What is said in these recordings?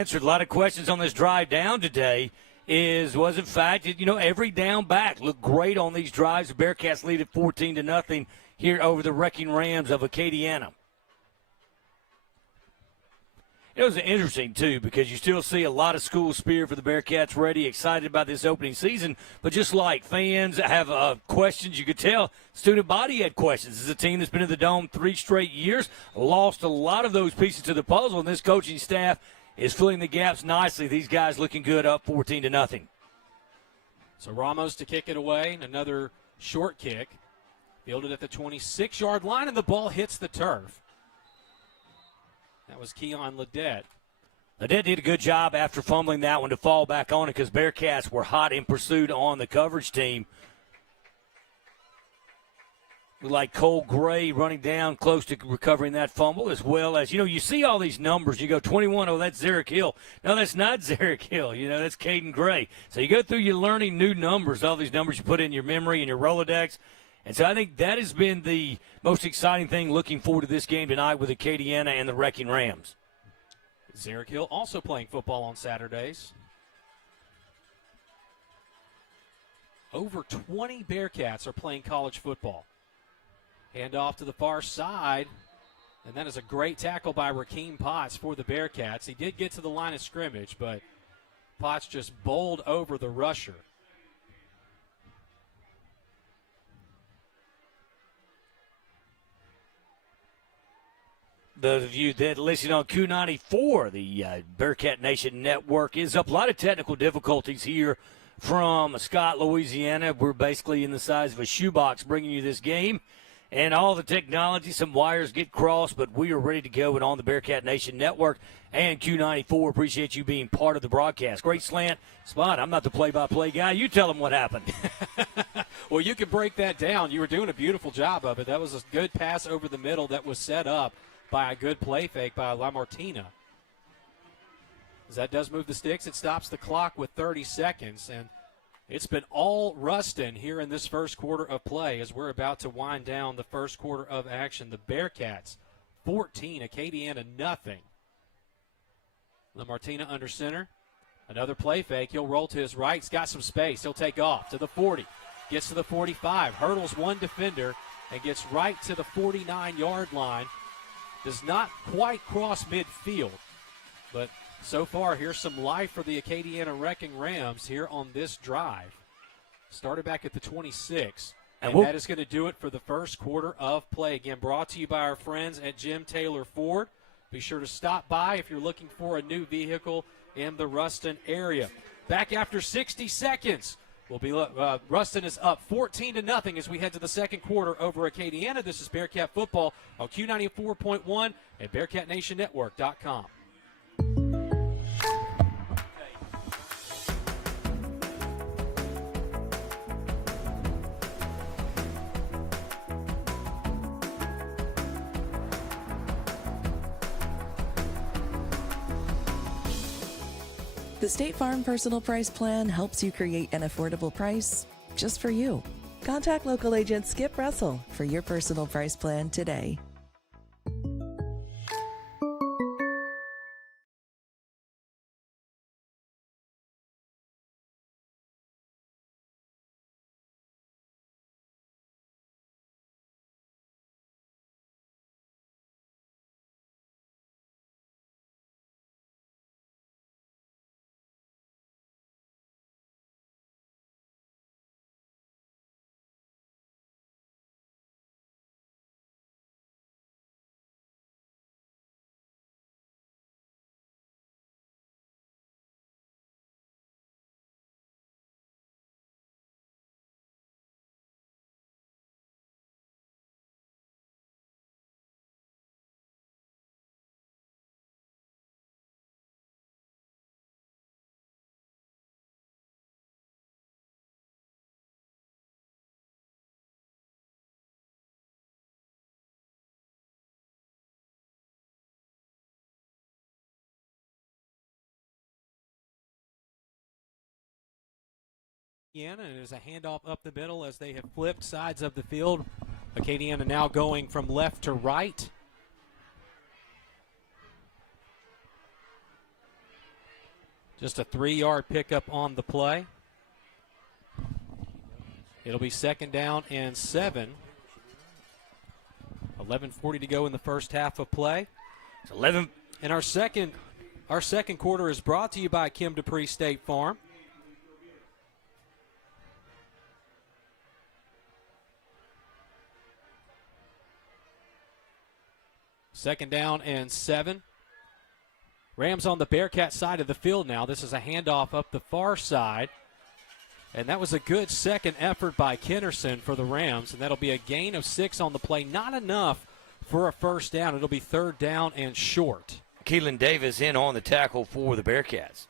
Answered a lot of questions on this drive down today. Was in fact, every down back looked great on these drives. The Bearcats lead at 14-0 here over the Wrecking Rams of Acadiana. It was interesting, too, because you still see a lot of school spirit for the Bearcats ready, excited about this opening season. But just like fans have questions, you could tell student body had questions. This is a team that's been in the Dome 3 straight years, lost a lot of those pieces to the puzzle, and this coaching staff is filling the gaps nicely. These guys looking good, up 14-0. So Ramos to kick it away, and another short kick. Fielded at the 26-yard line, and the ball hits the turf. That was Keon Ledet. Ledet did a good job after fumbling that one to fall back on it because Bearcats were hot in pursuit on the coverage team. Like Cole Gray running down close to recovering that fumble, as well as, you see all these numbers. You go 21, oh, that's Zarek Hill. No, that's not Zarek Hill. That's Caden Gray. So you go through, you're learning new numbers, all these numbers you put in your memory and your Rolodex. And so I think that has been the most exciting thing looking forward to this game tonight with Acadiana and the Wrecking Rams. Zarek Hill also playing football on Saturdays. Over 20 Bearcats are playing college football. Hand off to the far side, and that is a great tackle by Rakeem Potts for the Bearcats. He did get to the line of scrimmage, but Potts just bowled over the rusher. Those of you that listen on Q94, the Bearcat Nation Network is up. A lot of technical difficulties here from Scott, Louisiana. We're basically in the size of a shoebox bringing you this game. And all the technology, some wires get crossed, but we are ready to go and on the Bearcat Nation Network and Q94. Appreciate you being part of the broadcast. Great slant spot. I'm not the play-by-play guy. You tell them what happened. Well, you can break that down. You were doing a beautiful job of it. That was a good pass over the middle that was set up by a good play fake by LaMartina. As that does move the sticks, it stops the clock with 30 seconds, and it's been all Ruston here in this first quarter of play as we're about to wind down the first quarter of action. The Bearcats 14, Acadiana nothing. LaMartina under center. Another play fake. He'll roll to his right. He's got some space. He'll take off to the 40. Gets to the 45. Hurdles one defender and gets right to the 49-yard line. Does not quite cross midfield, but so far, here's some life for the Acadiana Wrecking Rams here on this drive. Started back at the 26, and that is going to do it for the first quarter of play. Again, brought to you by our friends at Jim Taylor Ford. Be sure to stop by if you're looking for a new vehicle in the Ruston area. Back after 60 seconds. Ruston is up 14-0 as we head to the second quarter over Acadiana. This is Bearcat football on Q94.1 and BearcatNationNetwork.com. The State Farm Personal Price Plan helps you create an affordable price just for you. Contact local agent Skip Russell for your personal price plan today. And there's a handoff up the middle as they have flipped sides of the field. Acadiana now going from left to right. Just a 3-yard pickup on the play. It'll be 2nd down and 7. 11:40 to go in the first half of play. It's 11. And our second quarter is brought to you by Kim Dupree State Farm. Second down and 7. Rams on the Bearcat side of the field now. This is a handoff up the far side. And that was a good second effort by Kennerson for the Rams. And that'll be a gain of 6 on the play. Not enough for a first down. It'll be 3rd down and short. Keelan Davis in on the tackle for the Bearcats.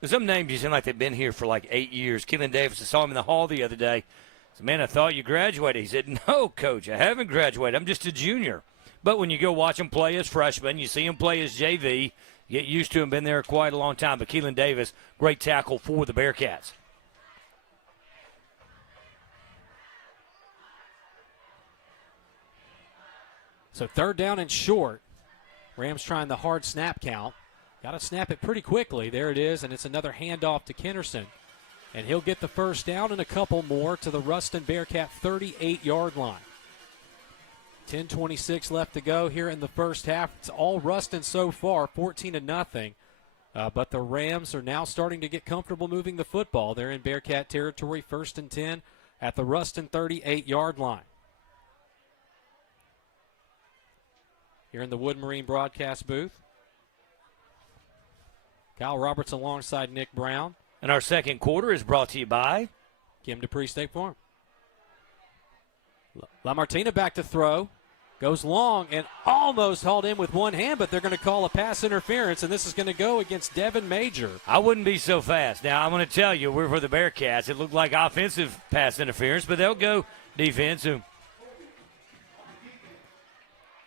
There's some names you seem like they've been here for like 8 years. Keelan Davis, I saw him in the hall the other day. I said, man, I thought you graduated. He said, no, Coach, I haven't graduated. I'm just a junior. But when you go watch him play as freshman, you see him play as JV, you get used to him, been there quite a long time. But Keelan Davis, great tackle for the Bearcats. So 3rd down and short. Rams trying the hard snap count. Got to snap it pretty quickly. There it is, and it's another handoff to Kennerson. And he'll get the first down and a couple more to the Ruston Bearcat 38-yard line. 10:26 left to go here in the first half. It's all Ruston so far, 14-0. But the Rams are now starting to get comfortable moving the football. They're in Bearcat territory, 1st and 10 at the Ruston 38-yard line. Here in the Wood Marine broadcast booth, Kyle Roberts alongside Nick Brown. And our second quarter is brought to you by Kim Dupree State Farm. LaMartina back to throw. Goes long and almost hauled in with one hand, but they're going to call a pass interference, and this is going to go against Devin Major. I wouldn't be so fast. Now, I'm going to tell you, we're for the Bearcats. It looked like offensive pass interference, but they'll go defensive.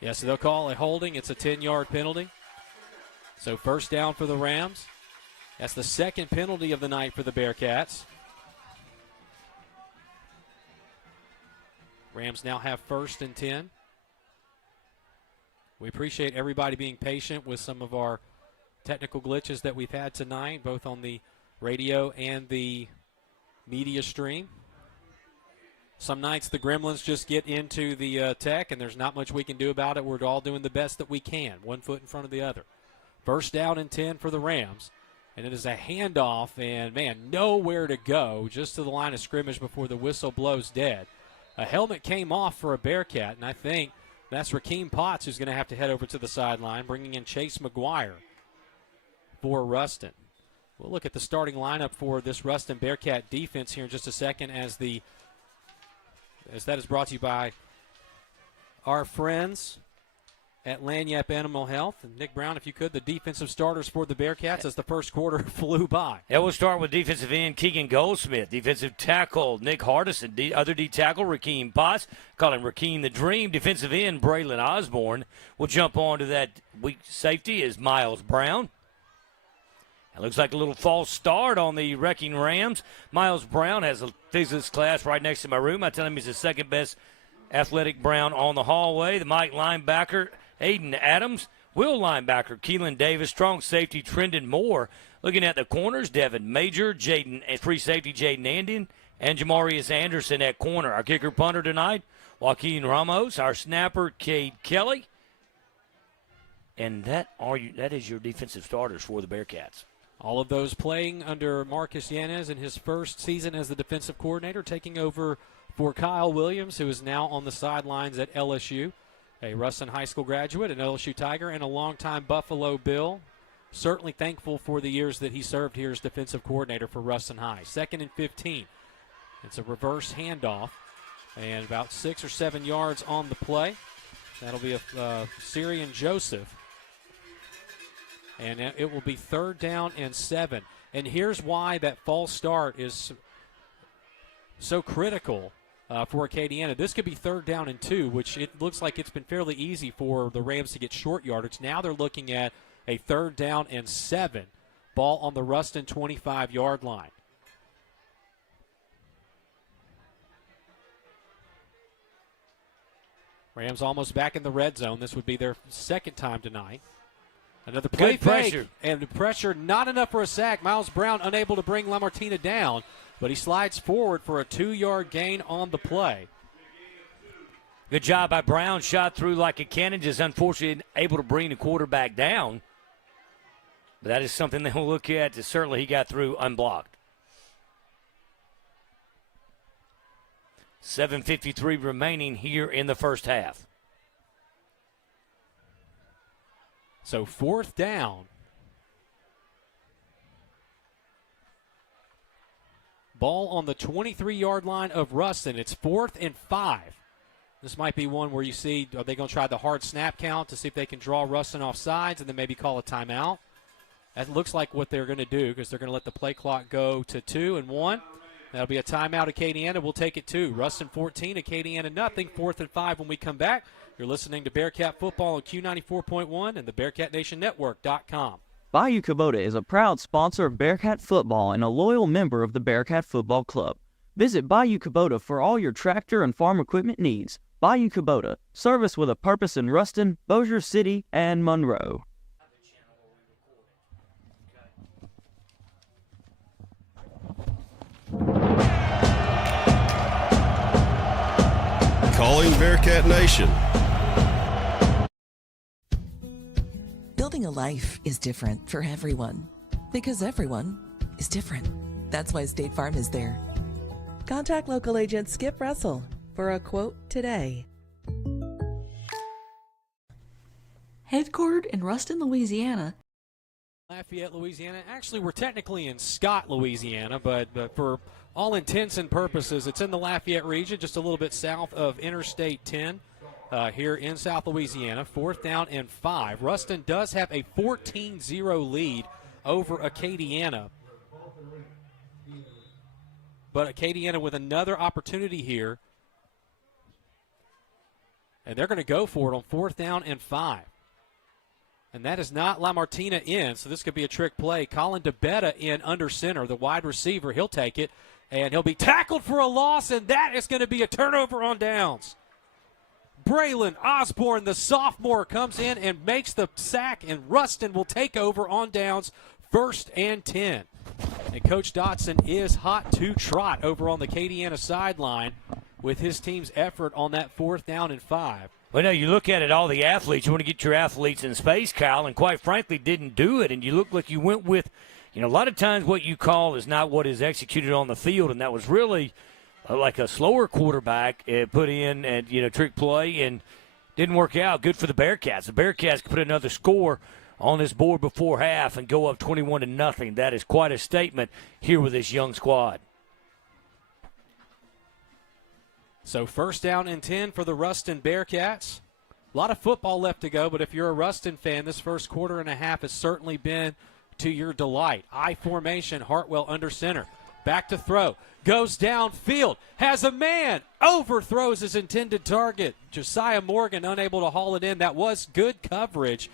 Yeah, so they'll call a holding. It's a 10-yard penalty. So 1st down for the Rams. That's the second penalty of the night for the Bearcats. Rams now have 1st and 10. We appreciate everybody being patient with some of our technical glitches that we've had tonight, both on the radio and the media stream. Some nights the Gremlins just get into the tech, and there's not much we can do about it. We're all doing the best that we can, one foot in front of the other. 1st down and 10 for the Rams, and it is a handoff, and, man, nowhere to go, just to the line of scrimmage before the whistle blows dead. A helmet came off for a Bearcat, and I think that's Rakeem Potts who's going to have to head over to the sideline, bringing in Chase McGuire for Ruston. We'll look at the starting lineup for this Ruston Bearcat defense here in just a second as that is brought to you by our friends at Lanyap Animal Health. And Nick Brown, if you could, the defensive starters for the Bearcats as the first quarter flew by. Yeah, we'll start with defensive end Keegan Goldsmith, defensive tackle Nick Hardison, other D tackle Rakeem Potts, call him Rakeem the Dream, defensive end Braylon Osborne. We'll jump on to that weak safety is Miles Brown. It looks like a little false start on the Wrecking Rams. Miles Brown has a physics class right next to my room. I tell him he's the second best athletic Brown on the hallway. The Mike linebacker, Aiden Adams. Will linebacker, Keelan Davis. Strong safety, Trendon Moore. Looking at the corners, Devin Major, free safety, Jaden Andin, and Jamarius Anderson at corner. Our kicker punter tonight, Joaquin Ramos. Our snapper, Cade Kelly. And that is your defensive starters for the Bearcats. All of those playing under Marcus Yanez in his first season as the defensive coordinator, taking over for Kyle Williams, who is now on the sidelines at LSU, a Ruston High School graduate, an LSU Tiger, and a longtime Buffalo Bill. Certainly thankful for the years that he served here as defensive coordinator for Ruston High. 2nd and 15. It's a reverse handoff, and about 6 or 7 yards on the play. That'll be a Syrian Joseph. And it will be 3rd down and 7. And here's why that false start is so critical for Acadiana. This could be 3rd down and 2, which it looks like it's been fairly easy for the Rams to get short yardage. Now they're looking at a 3rd down and 7. Ball on the Ruston 25-yard line. Rams almost back in the red zone. This would be their second time tonight. Another play Good fake, pressure. and the pressure not enough for a sack. Miles Brown unable to bring Lamartina down, but he slides forward for a 2-yard gain on the play. Good job by Brown. Shot through like a cannon, just unfortunately able to bring the quarterback down. But that is something they'll look at. Certainly he got through unblocked. 7:53 remaining here in the first half. So 4th down. Ball on the 23-yard line of Ruston. It's 4th and 5. This might be one where you see, are they going to try the hard snap count to see if they can draw Ruston off sides and then maybe call a timeout? That looks like what they're going to do because they're going to let the play clock go to 2 and 1. That'll be a timeout. Acadiana will take it 2. Ruston 14, Acadiana nothing. 4th and 5 when we come back. You're listening to Bearcat Football on Q94.1 and the BearcatNationNetwork.com. Bayou Kubota is a proud sponsor of Bearcat Football and a loyal member of the Bearcat Football Club. Visit Bayou Kubota for all your tractor and farm equipment needs. Bayou Kubota, service with a purpose in Ruston, Bossier City, and Monroe. Calling Bearcat Nation. Building a life is different for everyone because everyone is different. That's why State Farm is there. Contact local agent Skip Russell for a quote today. Headquartered in Ruston, Louisiana. Lafayette, Louisiana. Actually, we're technically in Scott, Louisiana, but for all intents and purposes, it's in the Lafayette region, just a little bit south of Interstate 10 here in South Louisiana. 4th down and 5. Ruston does have a 14-0 lead over Acadiana. But Acadiana with another opportunity here. And they're going to go for it on 4th down and 5. And that is not Lamartina in, so this could be a trick play. Colin DeBetta in under center, the wide receiver. He'll take it, and he'll be tackled for a loss, and that is going to be a turnover on downs. Braylon Osborne, the sophomore, comes in and makes the sack, and Ruston will take over on downs, 1st and 10. And Coach Dotson is hot to trot over on the Acadiana sideline with his team's effort on that 4th down and 5. Well, no, you look at it, all the athletes, you want to get your athletes in space, Kyle, and quite frankly didn't do it. And you look like you went with, a lot of times what you call is not what is executed on the field, and that was really like a slower quarterback put in and, trick play and didn't work out. Good for the Bearcats. The Bearcats could put another score on this board before half and go up 21-0. That is quite a statement here with this young squad. So 1st down and 10 for the Ruston Bearcats. A lot of football left to go, but if you're a Ruston fan, this first quarter and a half has certainly been to your delight. I formation, Hartwell under center. Back to throw. Goes downfield. Has a man. Overthrows his intended target. Josiah Morgan unable to haul it in. That was good coverage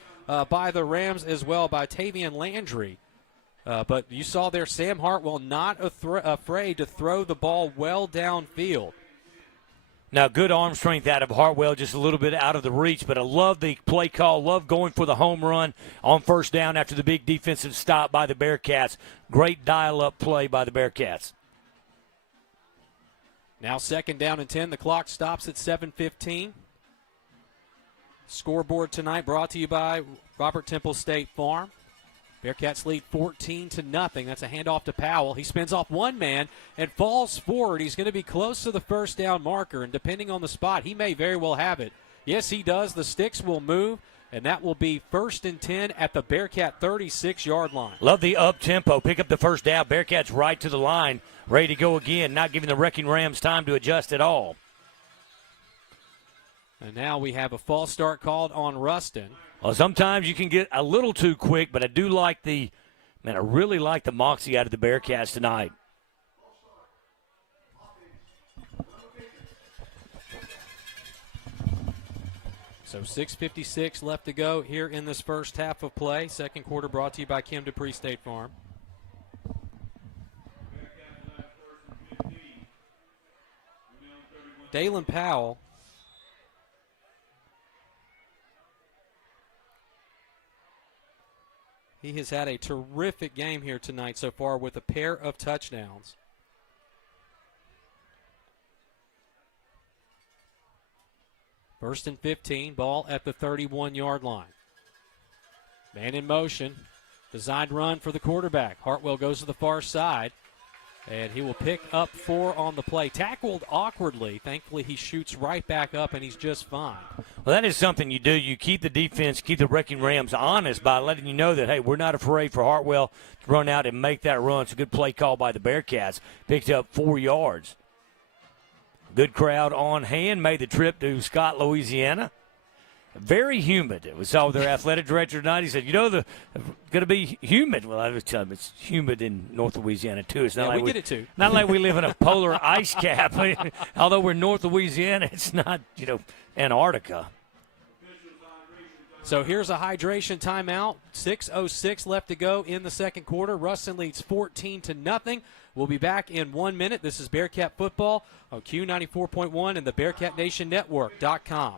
by the Rams as well, by Tavian Landry. But you saw there Sam Hartwell not afraid to throw the ball well downfield. Now, good arm strength out of Hartwell, just a little bit out of the reach, but I love the play call, love going for the home run on 1st down after the big defensive stop by the Bearcats. Great dial-up play by the Bearcats. Now 2nd down and 10. The clock stops at 7:15. Scoreboard tonight brought to you by Robert Temple State Farm. Bearcats lead 14-0. That's a handoff to Powell. He spins off one man and falls forward. He's going to be close to the 1st down marker, and depending on the spot, he may very well have it. Yes, he does. The sticks will move, and that will be 1st and 10 at the Bearcat 36-yard line. Love the up-tempo. Pick up the 1st down. Bearcats right to the line, ready to go again, not giving the Wrecking Rams time to adjust at all. And now we have a false start called on Ruston. Well, sometimes you can get a little too quick, but I really like the moxie out of the Bearcats tonight. So 6:56 left to go here in this first half of play. Second quarter brought to you by Kim Dupree State Farm. Dalen Powell He has had a terrific game here tonight so far with a pair of touchdowns. First and 15, ball at the 31-yard line. Man in motion, designed run for the quarterback. Hartwell goes to the far side, and he will pick up 4 on the play. Tackled awkwardly. Thankfully, he shoots right back up, and he's just fine. Well, that is something you do. You keep the defense, keep the Wrecking Rams honest by letting you know that, hey, we're not afraid for Hartwell to run out and make that run. It's a good play call by the Bearcats. Picked up 4 yards. Good crowd on hand. Made the trip to Scott, Louisiana. Very humid. We saw their athletic director tonight. He said, they're going to be humid. Well, I was telling him it's humid in North Louisiana, too. It's not like we get it, too. Not like we live in a polar ice cap. Although we're North Louisiana, it's not, Antarctica. So here's a hydration timeout. 6:06 left to go in the second quarter. Ruston leads 14-0. We'll be back in 1 minute. This is Bearcat Football on Q94.1 and the BearcatNationNetwork.com.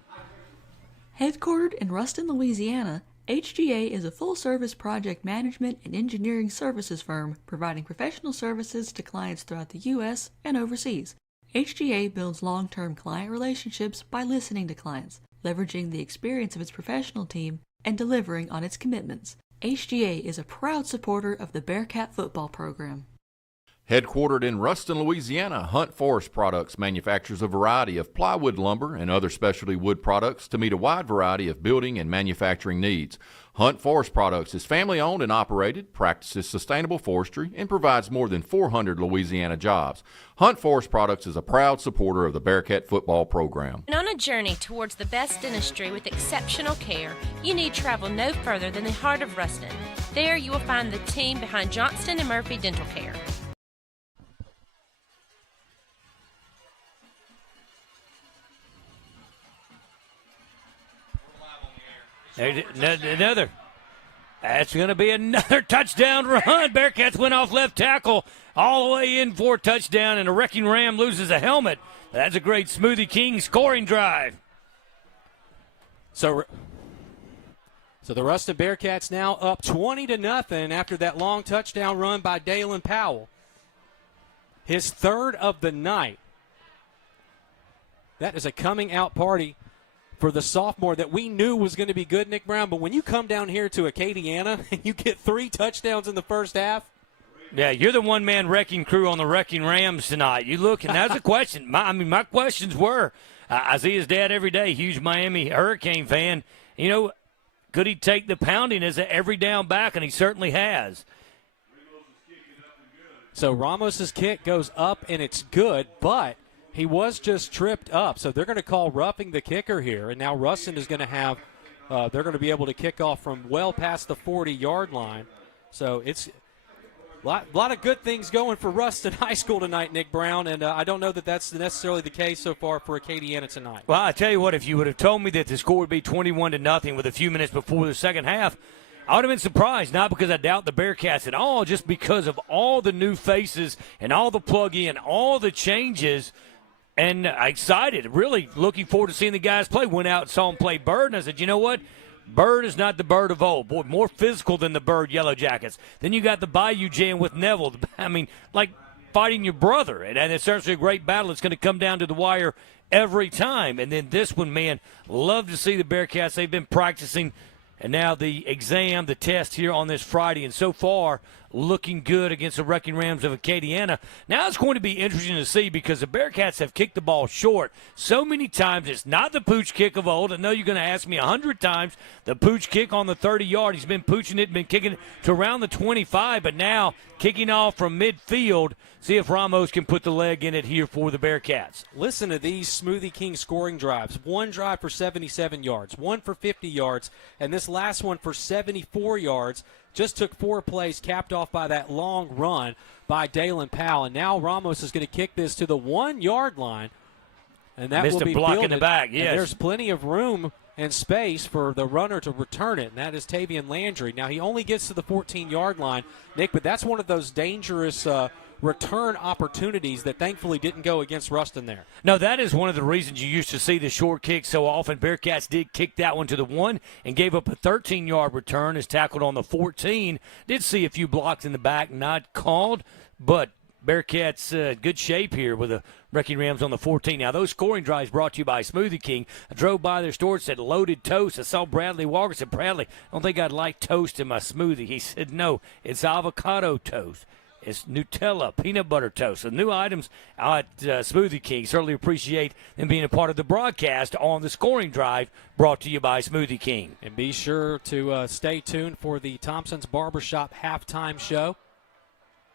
Headquartered in Ruston, Louisiana, HGA is a full-service project management and engineering services firm providing professional services to clients throughout the U.S. and overseas. HGA builds long-term client relationships by listening to clients, leveraging the experience of its professional team, and delivering on its commitments. HGA is a proud supporter of the Bearcat football program. Headquartered in Ruston, Louisiana, Hunt Forest Products manufactures a variety of plywood lumber and other specialty wood products to meet a wide variety of building and manufacturing needs. Hunt Forest Products is family-owned and operated, practices sustainable forestry, and provides more than 400 Louisiana jobs. Hunt Forest Products is a proud supporter of the Bearcat football program. And on a journey towards the best dentistry with exceptional care, you need travel no further than the heart of Ruston. There you will find the team behind Johnston & Murphy Dental Care. Another. That's going to be another touchdown run. Bearcats went off left tackle all the way in for a touchdown, and a Wrecking Ram loses a helmet. That's a great Smoothie King scoring drive. So the Ruston Bearcats now up 20-0 after that long touchdown run by Dalen Powell. His third of the night. That is a coming out party for the sophomore that we knew was going to be good, Nick Brown. But when you come down here to Acadiana and you get 3 touchdowns in the first half. Yeah, you're the one-man wrecking crew on the Wrecking Rams tonight. You look, and that's a question. My questions were, Isaiah's dad every day, huge Miami Hurricane fan. Could he take the pounding as an every down back? And he certainly has. So Ramos's kick goes up, and it's good, but he was just tripped up. So they're going to call roughing the kicker here. And now Ruston is going to have they're going to be able to kick off from well past the 40-yard line. So it's a lot of good things going for Ruston High School tonight, Nick Brown. And I don't know that that's necessarily the case so far for Acadiana tonight. Well, I tell you what, if you would have told me that the score would be 21-0 with a few minutes before the second half, I would have been surprised, not because I doubt the Bearcats at all, just because of all the new faces and all the plug-in, all the changes. And excited, really looking forward to seeing the guys play. Went out and saw them play Bird, and I said, you know what? Bird is not the Bird of old. Boy, more physical than the Bird Yellow Jackets. Then you got the Bayou Jam with Neville. I mean, like fighting your brother. And it's certainly a great battle. It's going to come down to the wire every time. And then this one, man, love to see the Bearcats. They've been practicing. And now the exam, the test here on this Friday. And so far, looking good against the Wrecking Rams of Acadiana. Now it's going to be interesting to see because the Bearcats have kicked the ball short so many times. It's not the pooch kick of old. I know you're going to ask me 100 times. The pooch kick on the 30-yard. He's been pooching it, been kicking it to around the 25, but now kicking off from midfield. See if Ramos can put the leg in it here for the Bearcats. Listen to these Smoothie King scoring drives. One drive for 77 yards, one for 50 yards, and this last one for 74 yards. Just took 4 plays, capped off by that long run by Dalen Powell. And now Ramos is going to kick this to the 1-yard line. And that Missed will be a block fielded. in the back, yes. And there's plenty of room and space for the runner to return it, and that is Tavian Landry. Now, he only gets to the 14-yard line, Nick, but that's one of those dangerous return opportunities that thankfully didn't go against Ruston there. No, that is one of the reasons you used to see the short kick so often. Bearcats did kick that one to the 1 and gave up a 13-yard return, is tackled on the 14. Did see a few blocks in the back, not called, but Bearcats good shape here with the Wrecking Rams on the 14. Now, those scoring drives brought to you by Smoothie King. I drove by their store, it said loaded toast. I saw Bradley Walker, said, Bradley, I don't think I'd like toast in my smoothie. He said, no, it's avocado toast. It's Nutella, peanut butter toast. The new items at Smoothie King. Certainly appreciate them being a part of the broadcast on the scoring drive brought to you by Smoothie King. And be sure to stay tuned for the Thompson's Barbershop halftime show.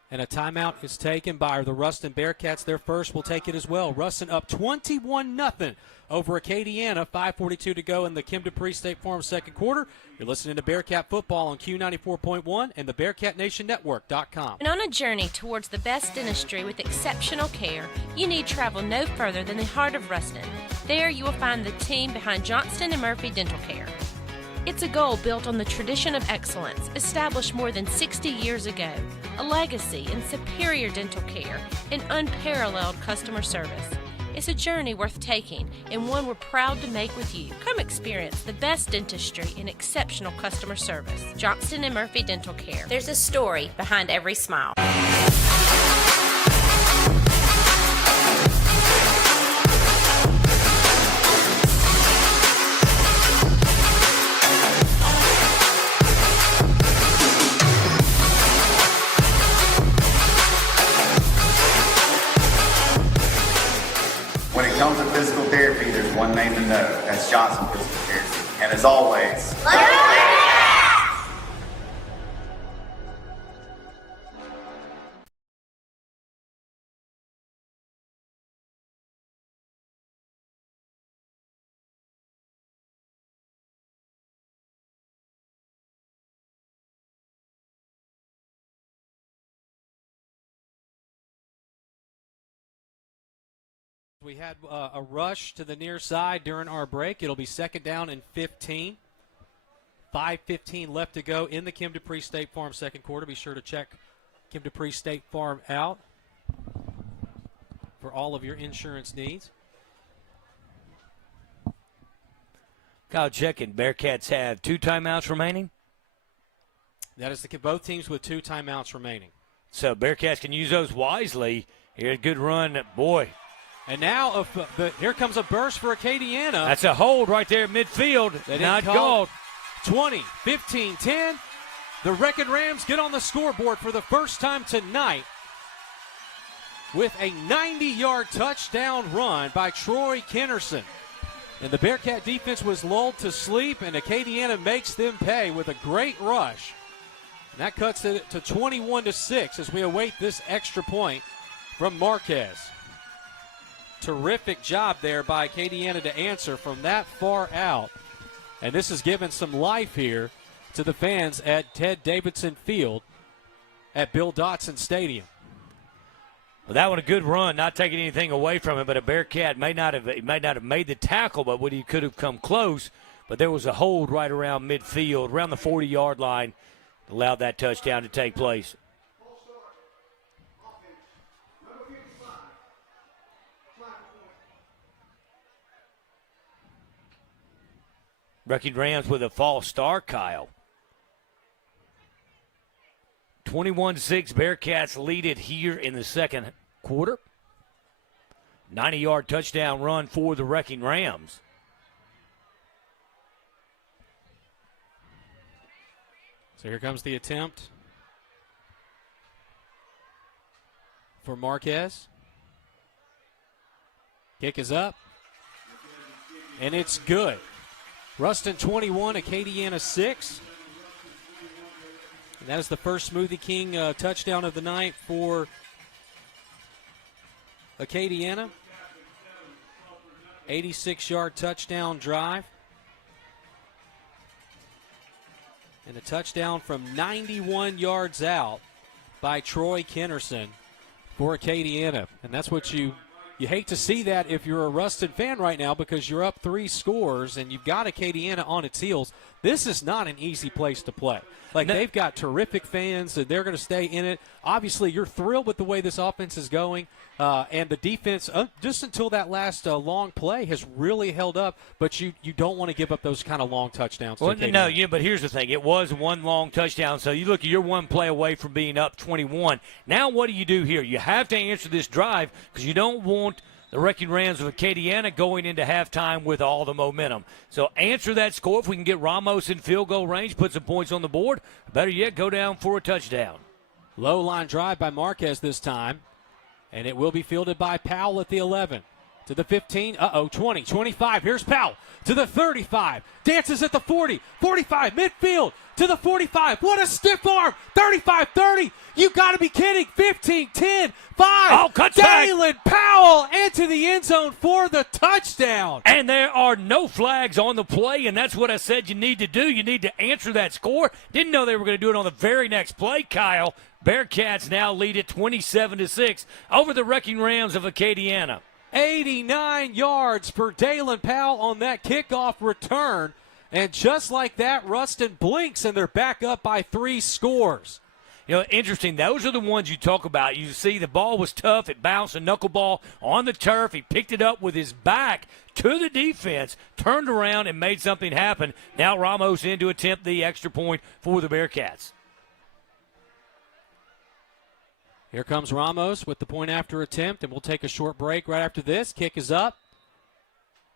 And a timeout is taken by the Ruston Bearcats. Their first will take it as well. Ruston up 21-0 over Acadiana. 5:42 to go in the Kim Dupree State Farm second quarter. You're listening to Bearcat Football on Q94.1 and the BearcatNationNetwork.com. And on a journey towards the best dentistry with exceptional care, you need travel no further than the heart of Ruston. There you will find the team behind Johnston & Murphy Dental Care. It's a goal built on the tradition of excellence established more than 60 years ago, a legacy in superior dental care and unparalleled customer service. It's a journey worth taking and one we're proud to make with you. Come experience the best dentistry and exceptional customer service. Johnston & Murphy Dental Care. There's a story behind every smile. When it comes to physical therapy, there's one name to know. That's Johnson Physical Therapy. And as always, We had a rush to the near side during our break. It'll be second down and 15. 5:15 left to go in the Kim Dupree State Farm second quarter. Be sure to check Kim Dupree State Farm out for all of your insurance needs. Kyle checking. Bearcats have 2 timeouts remaining. That is both teams with 2 timeouts remaining. So Bearcats can use those wisely. Here, a good run. Boy. And now here comes a burst for Acadiana. That's a hold right there at midfield. Not called. 20, 15, 10. The Wrecking Rams get on the scoreboard for the first time tonight with a 90-yard touchdown run by Troy Kennerson. And the Bearcat defense was lulled to sleep, and Acadiana makes them pay with a great rush. And that cuts it to 21-6 as we await this extra point from Marquez. Terrific job there by Acadiana to answer from that far out. And this has given some life here to the fans at Ted Davidson Field at Bill Dotson Stadium. Well, that was a good run, not taking anything away from it, but a Bearcat may not have made the tackle, but he could have come close. But there was a hold right around midfield, around the 40-yard line, allowed that touchdown to take place. Wrecking Rams with a false start, Kyle. 21-6, Bearcats lead it here in the second quarter. 90-yard touchdown run for the Wrecking Rams. So here comes the attempt for Marquez. Kick is up, and it's good. Ruston 21, Acadiana 6. And that is the first Smoothie King touchdown of the night for Acadiana. 86-yard touchdown drive. And a touchdown from 91 yards out by Troy Kennerson for Acadiana. And that's what you you hate to see that if you're a Ruston fan right now because you're up 3 scores and you've got Acadiana on its heels. This is not an easy place to play. Like, they've got terrific fans, and they're going to stay in it. Obviously, you're thrilled with the way this offense is going, and the defense, just until that last long play, has really held up, but you don't want to give up those kind of long touchdowns. Well, no, but here's the thing. It was one long touchdown, so you look, you're one play away from being up 21. Now what do you do here? You have to answer this drive because you don't want the Wrecking Rams of Acadiana going into halftime with all the momentum. So answer that score. If we can get Ramos in field goal range, put some points on the board, better yet, go down for a touchdown. Low line drive by Marquez this time, and it will be fielded by Powell at the 11. To the 15, 20, 25. Here's Powell to the 35. Dances at the 40, 45, midfield to the 45. What a stiff arm. 35, 30. You got to be kidding. 15, 10, 5. Oh, cut back. Dalen Powell into the end zone for the touchdown. And there are no flags on the play, and that's what I said you need to do. You need to answer that score. Didn't know they were going to do it on the very next play, Kyle. Bearcats now lead it 27-6 over the Wrecking Rams of Acadiana. 89 yards for Dalen Powell on that kickoff return. And just like that, Ruston blinks, and they're back up by 3 scores. You know, interesting. Those are the ones you talk about. You see the ball was tough. It bounced a knuckleball on the turf. He picked it up with his back to the defense, turned around, and made something happen. Now Ramos in to attempt the extra point for the Bearcats. Here comes Ramos with the point after attempt, and we'll take a short break right after this. Kick is up.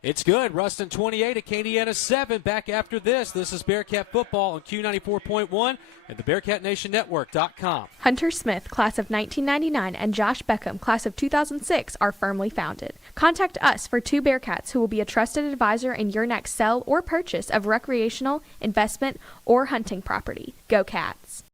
It's good. Ruston 28, Acadiana 7. Back after this. This is Bearcat football on Q94.1 and the BearcatNationNetwork.com. Hunter Smith, class of 1999, and Josh Beckham, class of 2006, are firmly founded. Contact us for 2 Bearcats who will be a trusted advisor in your next sell or purchase of recreational, investment, or hunting property. Go Cats!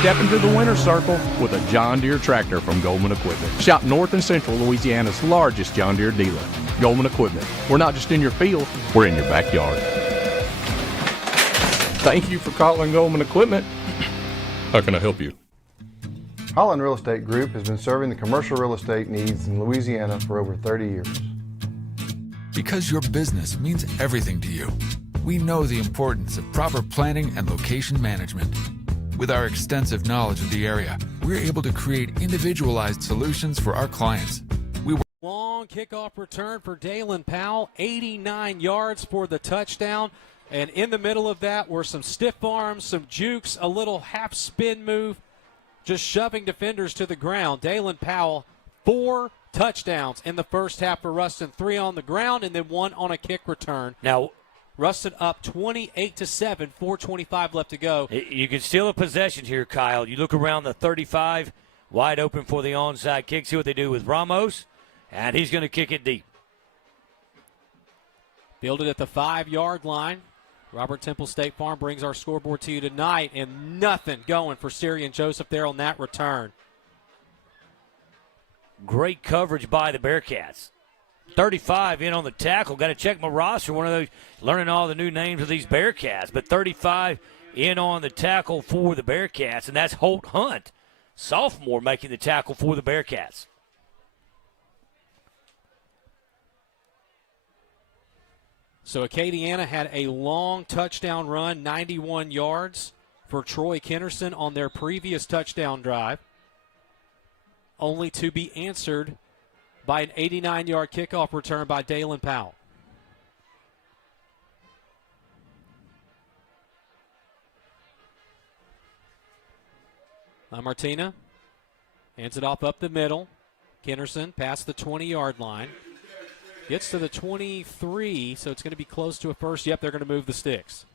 Step into the winner's circle with a John Deere tractor from Goldman Equipment. Shop North and Central Louisiana's largest John Deere dealer. Goldman Equipment. We're not just in your field, we're in your backyard. Thank you for calling Goldman Equipment. How can I help you? Holland Real Estate Group has been serving the commercial real estate needs in Louisiana for over 30 years. Because your business means everything to you, we know the importance of proper planning and location management. With our extensive knowledge of the area, we're able to create individualized solutions for our clients. Long kickoff return for Dalen Powell, 89 yards for the touchdown. And in the middle of that were some stiff arms, some jukes, a little half spin move, just shoving defenders to the ground. Dalen Powell, 4 touchdowns in the first half for Ruston, 3 on the ground and then 1 on a kick return. Now, Ruston up 28-7, 4:25 left to go. You can steal a possession here, Kyle. You look around the 35, wide open for the onside kick. See what they do with Ramos, and he's going to kick it deep. Fielded at the 5-yard line. Robert Temple State Farm brings our scoreboard to you tonight, and nothing going for Syrian Joseph there on that return. Great coverage by the Bearcats. 35 in on the tackle. Got to check my roster. One of those, learning all the new names of these Bearcats. But 35 in on the tackle for the Bearcats, and that's Holt Hunt, sophomore, making the tackle for the Bearcats. So Acadiana had a long touchdown run, 91 yards for Troy Kennerson on their previous touchdown drive, only to be answered by an 89-yard kickoff return by Dalen Powell. Martina hands it off up the middle. Kennerson past the 20-yard line. Gets to the 23, so it's going to be close to a first. Yep, they're going to move the sticks.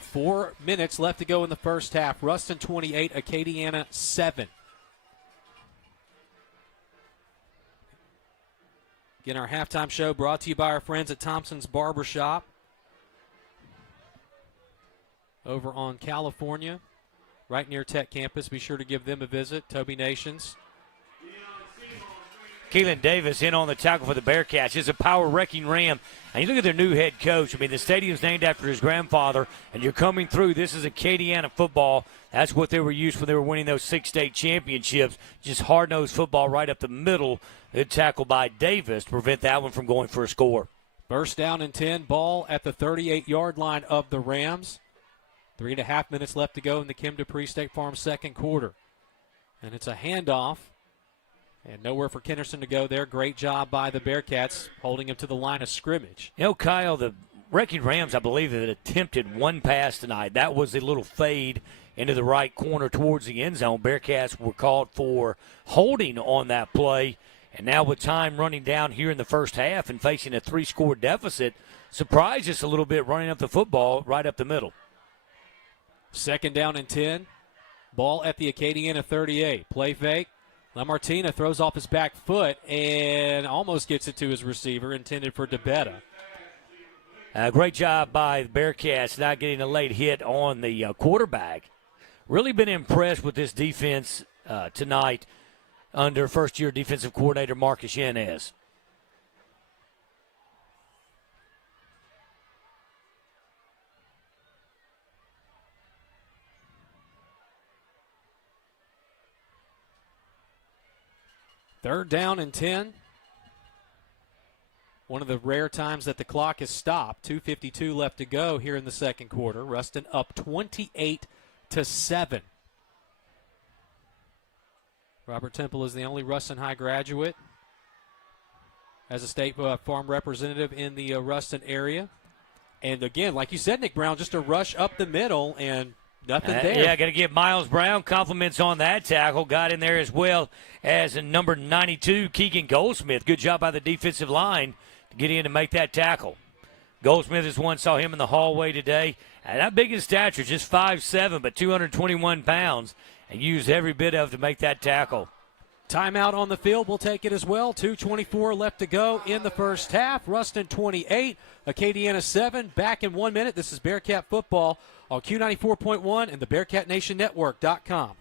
Four minutes left to go in the first half. Ruston 28, Acadiana 7. Again, our halftime show brought to you by our friends at Thompson's Barbershop over on California right near Tech campus. Be sure to give them a visit. Toby Nations. Keelan Davis in on the tackle for the Bearcats. It's a power wrecking ram. And you look at their new head coach. I mean, the stadium's named after his grandfather, and you're coming through. This is Acadiana football. That's what they were used when they were winning those 6 state championships. Just hard-nosed football right up the middle. Good tackle by Davis to prevent that one from going for a score. First down and 10. Ball at the 38-yard line of the Rams. 3.5 minutes left to go in the Kim Dupree State Farm second quarter. And it's a handoff. And nowhere for Kennerson to go there. Great job by the Bearcats holding him to the line of scrimmage. You know, Kyle, the Wrecking Rams, I believe, had attempted one pass tonight. That was a little fade into the right corner towards the end zone. Bearcats were called for holding on that play. And now with time running down here in the first half and facing a 3-score deficit, surprised us a little bit running up the football right up the middle. Second down and 10. Ball at the Acadiana 38. Play fake. LaMartina throws off his back foot and almost gets it to his receiver, intended for DeBetta. Great job by the Bearcats not getting a late hit on the quarterback. Really been impressed with this defense tonight under first-year defensive coordinator Marcus Yanez. Third down and 10. One of the rare times that the clock is stopped. 2:52 left to go here in the second quarter. Ruston up 28-7. Robert Temple is the only Ruston High graduate as a state farm representative in the Ruston area. And again, like you said, Nick Brown, just a rush up the middle and nothing there. Yeah, got to give Miles Brown compliments on that tackle. Got in there as well as number 92, Keegan Goldsmith. Good job by the defensive line to get in to make that tackle. Goldsmith is one, saw him in the hallway today. Not big in stature, just 5'7", but 221 pounds, and used every bit of it to make that tackle. Timeout on the field. We'll take it as well. 2:24 left to go in the first half. Ruston 28, Acadiana 7. Back in 1 minute. This is Bearcat football on Q94.1 and the BearcatNationNetwork.com.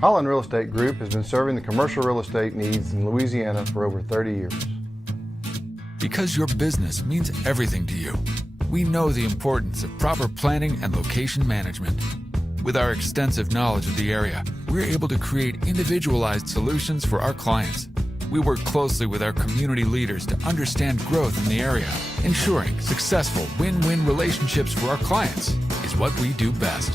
Holland Real Estate Group has been serving the commercial real estate needs in Louisiana for over 30 years. Because your business means everything to you, we know the importance of proper planning and location management. With our extensive knowledge of the area, we're able to create individualized solutions for our clients. We work closely with our community leaders to understand growth in the area. Ensuring successful win-win relationships for our clients is what we do best.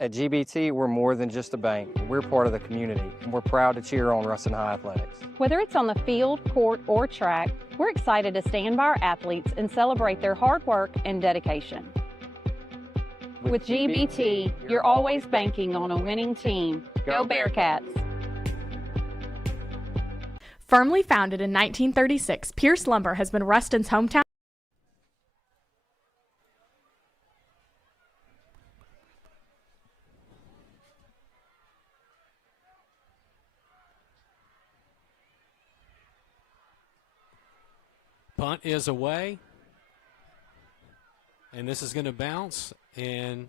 At GBT, we're more than just a bank. We're part of the community, and we're proud to cheer on Ruston High Athletics. Whether it's on the field, court, or track, we're excited to stand by our athletes and celebrate their hard work and dedication. With GBT, you're always banking on a winning team. Go Bearcats! Firmly founded in 1936, Pierce Lumber has been Ruston's hometown. Punt is away. And this is going to bounce. And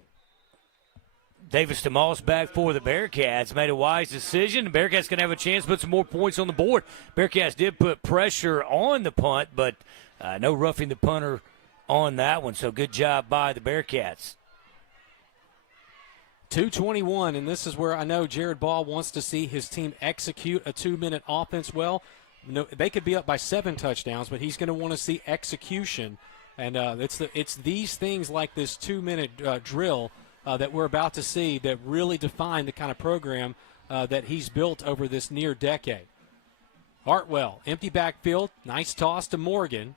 Davis DeMoss back for the Bearcats. Made a wise decision. The Bearcats going to have a chance to put some more points on the board. Bearcats did put pressure on the punt, but no roughing the punter on that one. So good job by the Bearcats. 2:21, and this is where I know Jared Ball wants to see his team execute a 2-minute offense well. No, they could be up by 7 touchdowns, but he's going to want to see execution. And it's these things like this 2-minute drill that we're about to see that really define the kind of program that he's built over this near decade. Hartwell, empty backfield, nice toss to Morgan.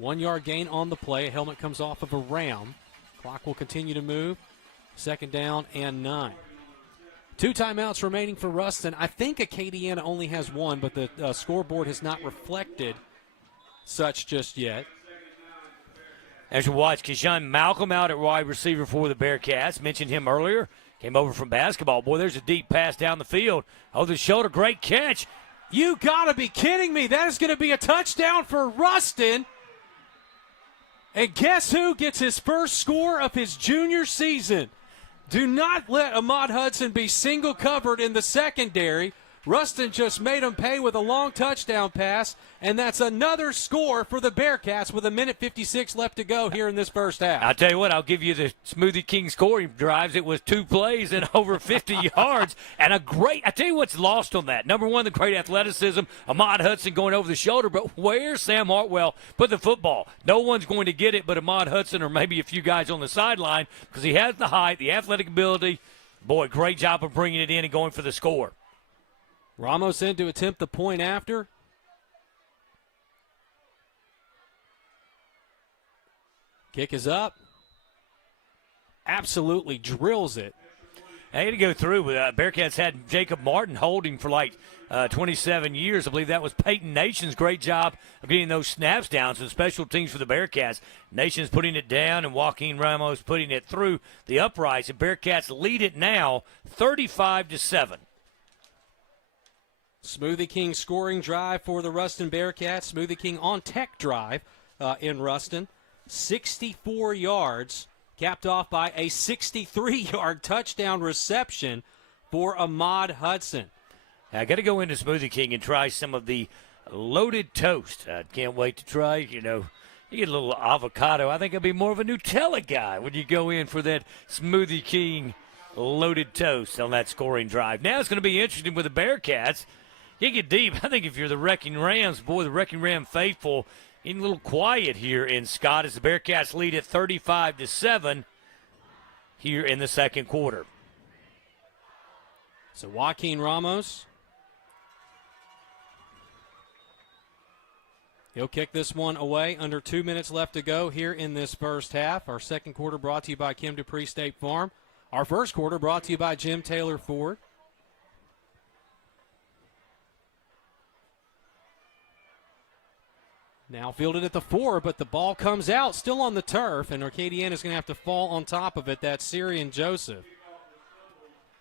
1-yard gain on the play. A helmet comes off of a Ram. Clock will continue to move. Second down and 9. 2 timeouts remaining for Ruston. I think Acadiana only has 1, but the scoreboard has not reflected such just yet. As you watch, Keyshawn Malcolm out at wide receiver for the Bearcats. Mentioned him earlier. Came over from basketball. Boy, there's a deep pass down the field. Oh, the shoulder, great catch. You got to be kidding me. That is going to be a touchdown for Ruston. And guess who gets his first score of his junior season? Do not let Ahmad Hudson be single covered in the secondary. Ruston just made him pay with a long touchdown pass, and that's another score for the Bearcats with 1:56 left to go here in this first half. I'll tell you what, I'll give you the Smoothie King scoring drives. It was 2 plays and over 50 yards, and I tell you what's lost on that. Number one, the great athleticism, Ahmad Hudson going over the shoulder, but where Sam Hartwell put the football? No one's going to get it but Ahmad Hudson or maybe a few guys on the sideline because he has the height, the athletic ability. Boy, great job of bringing it in and going for the score. Ramos in to attempt the point after. Kick is up. Absolutely drills it. I had to go through with Bearcats had Jacob Martin holding for like 27 years. I believe that was Peyton Nation's great job of getting those snaps down. So special teams for the Bearcats. Nation's putting it down and Joaquin Ramos putting it through the uprights. The Bearcats lead it now 35-7. Smoothie King scoring drive for the Ruston Bearcats. Smoothie King on tech drive in Ruston. 64 yards, capped off by a 63-yard touchdown reception for Ahmad Hudson. I got to go into Smoothie King and try some of the loaded toast. I can't wait to try, you get a little avocado. I think I'll be more of a Nutella guy when you go in for that Smoothie King loaded toast on that scoring drive. Now it's going to be interesting with the Bearcats. You get deep. I think if you're the Wrecking Rams, boy, the Wrecking Ram faithful, getting a little quiet here in Scott as the Bearcats lead at 35-7 here in the second quarter. So Joaquin Ramos, he'll kick this one away. Under 2 minutes left to go here in this first half. Our second quarter brought to you by Kim Dupree State Farm. Our first quarter brought to you by Jim Taylor Ford. Now fielded at the 4, but the ball comes out, still on the turf, and Acadiana is going to have to fall on top of it. That's Syrian Joseph.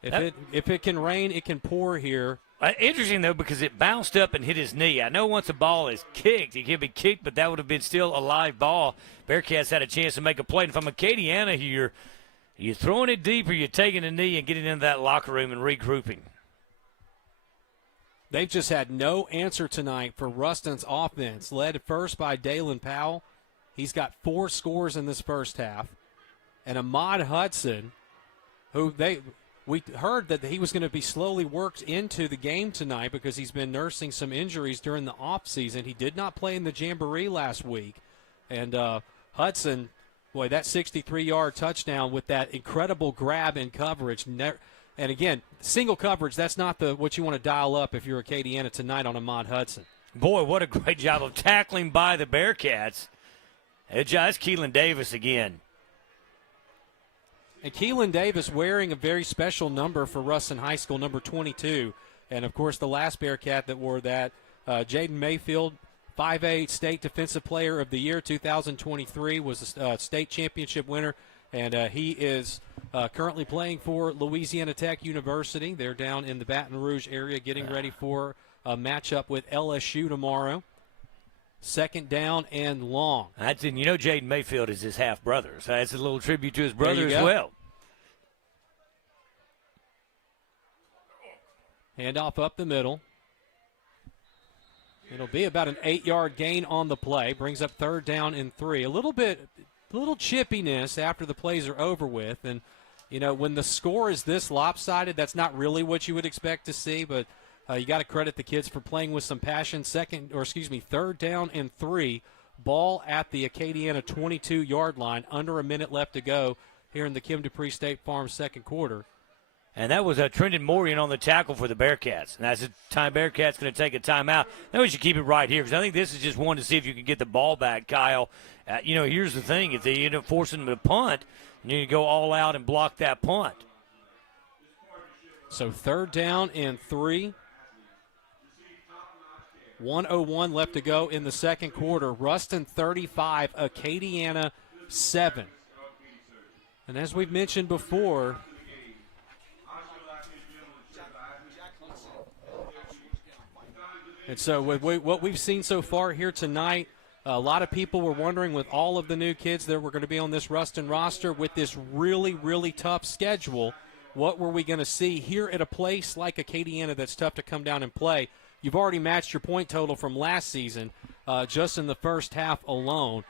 If it can rain, it can pour here. Interesting, though, because it bounced up and hit his knee. I know once a ball is kicked, it can be kicked, but that would have been still a live ball. Bearcats had a chance to make a play. And if I'm Acadiana here, you're throwing it deep or you're taking a knee and getting into that locker room and regrouping. They've just had no answer tonight for Ruston's offense, led first by Dalen Powell. He's got 4 scores in this first half. And Ahmad Hudson, who we heard that he was going to be slowly worked into the game tonight because he's been nursing some injuries during the offseason. He did not play in the Jamboree last week. And Hudson, boy, that 63-yard touchdown with that incredible grab and coverage. And again, single coverage, that's not what you want to dial up if you're Acadiana tonight on Ahmad Hudson. Boy, what a great job of tackling by the Bearcats. It's Keelan Davis again. And Keelan Davis wearing a very special number for Ruston High School, number 22. And, of course, the last Bearcat that wore that, Jaden Mayfield, 5A State Defensive Player of the Year 2023, was a state championship winner. And he is currently playing for Louisiana Tech University. They're down in the Baton Rouge area getting ready for a matchup with LSU tomorrow. Second down and long. Jaden Mayfield is his half-brother. So that's a little tribute to his brother as well. Handoff up the middle. It'll be about an 8-yard gain on the play. Brings up 3rd down and 3. A little chippiness after the plays are over with. And, when the score is this lopsided, that's not really what you would expect to see. But you got to credit the kids for playing with some passion. 3rd down and 3. Ball at the Acadiana 22-yard line. Under a minute left to go here in the Kim Dupree State Farm second quarter. And that was Trenton Morian on the tackle for the Bearcats. And that's the time Bearcats going to take a timeout. Then we should keep it right here because I think this is just one to see if you can get the ball back, Kyle. Here's the thing. If they end up forcing them to punt, you need to go all out and block that punt. So 3rd down and 3. 1:01 left to go in the second quarter. Ruston 35, Acadiana 7. And as we've mentioned before, and so with what we've seen so far here tonight, A lot of people were wondering, with all of the new kids that were going to be on this Ruston roster, with this really, really tough schedule, what were we going to see here at a place like Acadiana that's tough to come down and play? You've already matched your point total from last season just in the first half alone.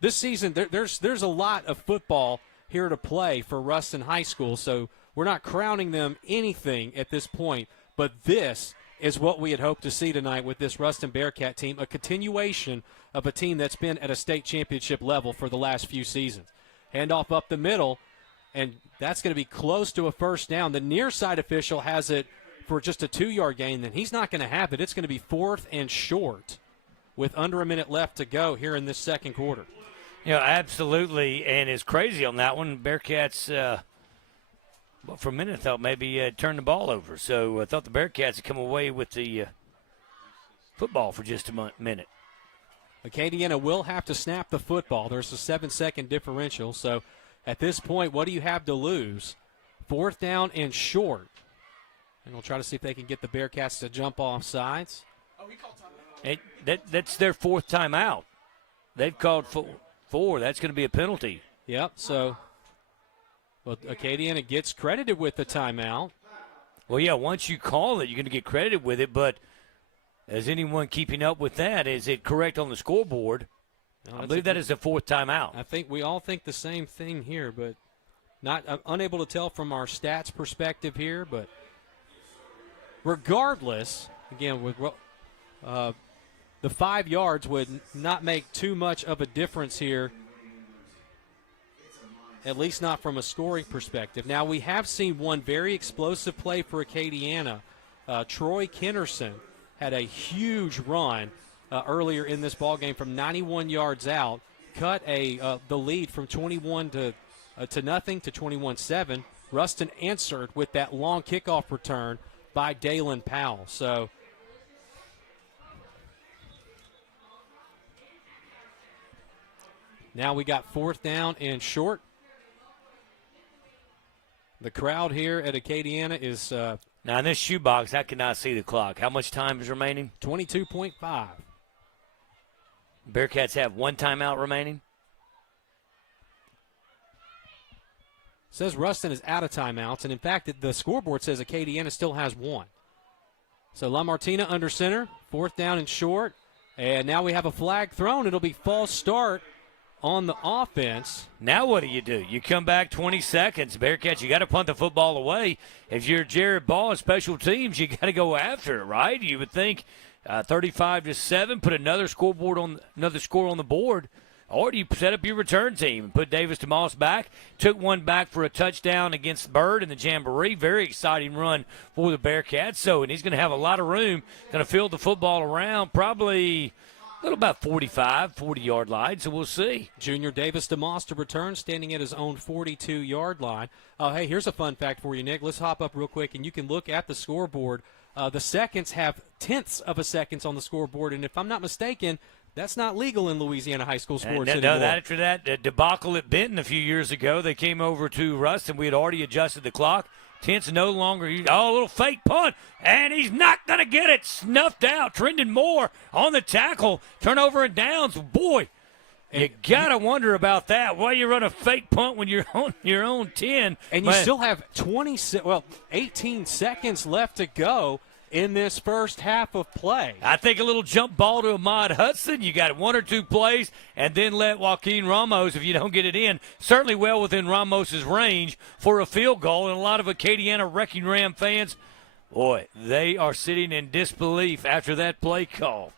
This season, there's a lot of football here to play for Ruston High School, so we're not crowning them anything at this point, but this is what we had hoped to see tonight with this Ruston Bearcat team, a continuation of a team that's been at a state championship level for the last few seasons. Handoff up the middle, and that's going to be close to a first down. The near side official has it for just a 2-yard gain, then he's not going to have it. It's going to be 4th and short with under a minute left to go here in this second quarter. Absolutely, and it's crazy on that one. Bearcats, for a minute, I thought maybe turned the ball over. So I thought the Bearcats had come away with the football for just a minute. Acadiana will have to snap the football. There's a 7-second differential. So at this point, what do you have to lose? 4th down and short. And we'll try to see if they can get the Bearcats to jump off sides. Oh, he called timeout. That's their 4th timeout. They've called 4. That's going to be a penalty. Yep, so Acadiana gets credited with the timeout. Well, yeah, once you call it, you're going to get credited with it, but is anyone keeping up with that? Is it correct on the scoreboard? No, I believe that is the 4th timeout. I think we all think the same thing here, but I'm unable to tell from our stats perspective here, but regardless, again, with the 5 yards would not make too much of a difference here, at least not from a scoring perspective. Now, we have seen one very explosive play for Acadiana. Troy Kennerson had a huge run earlier in this ballgame from 91 yards out, cut the lead from 21 to nothing to 21-7. Ruston answered with that long kickoff return by Dalen Powell. So now we got 4th down and short. The crowd here at Acadiana is now in this shoebox, I cannot see the clock. How much time is remaining? 22.5. Bearcats have 1 timeout remaining. Says Ruston is out of timeouts, and in fact, the scoreboard says Acadiana still has 1. So La Martina under center, 4th down and short, and now we have a flag thrown. It'll be false start on the offense. Now what do? You come back 20 seconds. Bearcats, you got to punt the football away. If you're Jared Ball and special teams, you got to go after it, right? You would think 35-7, put another score on the board. Or do you set up your return team and put Davis DeMoss back? Took one back for a touchdown against Bird in the Jamboree. Very exciting run for the Bearcats. And he's going to have a lot of room. Going to field the football around probably a little about 40-yard line, so we'll see. Junior Davis DeMoss to return, standing at his own 42-yard line. Hey, here's a fun fact for you, Nick. Let's hop up real quick, and you can look at the scoreboard. The seconds have tenths of a seconds on the scoreboard, and if I'm not mistaken, that's not legal in Louisiana high school sports anymore. No, after that debacle at Benton a few years ago, they came over to Ruston. We had already adjusted the clock. Tenths no longer used. Oh, a little fake punt, and he's not going to get it. Snuffed out. Trendon Moore on the tackle. Turnover and downs. Boy, you got to wonder about that. Why you run a fake punt when you're on your own 10. And you still have 18 seconds left to go in this first half of play. I think a little jump ball to Ahmad Hudson. You got 1 or 2 plays, and then let Joaquin Ramos, if you don't get it in, certainly well within Ramos's range for a field goal. And a lot of Acadiana Wrecking Ram fans, boy, they are sitting in disbelief after that play call.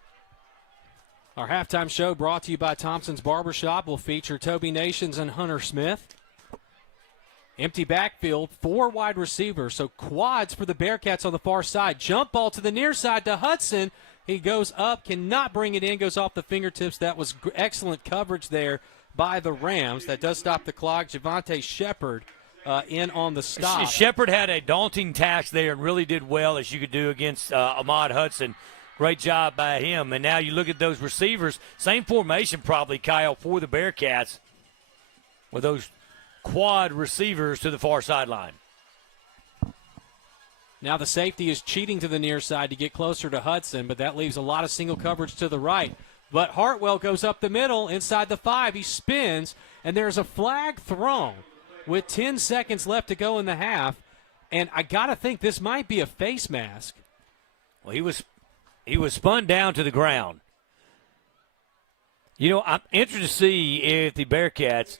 Our halftime show brought to you by Thompson's Barbershop will feature Toby Nations and Hunter Smith. Empty backfield, 4 wide receivers, so quads for the Bearcats on the far side. Jump ball to the near side to Hudson. He goes up, cannot bring it in, goes off the fingertips. That was excellent coverage there by the Rams. That does stop the clock. Javante Shepard in on the stop. Shepard had a daunting task there and really did well, as you could do against Ahmad Hudson. Great job by him. And now you look at those receivers, same formation probably, Kyle, for the Bearcats with those quad receivers to the far sideline. Now the safety is cheating to the near side to get closer to Hudson, but that leaves a lot of single coverage to the right. But Hartwell goes up the middle inside the 5. He spins, and there's a flag thrown with 10 seconds left to go in the half. And I got to think this might be a face mask. Well, he was spun down to the ground. You know, I'm interested to see if the Bearcats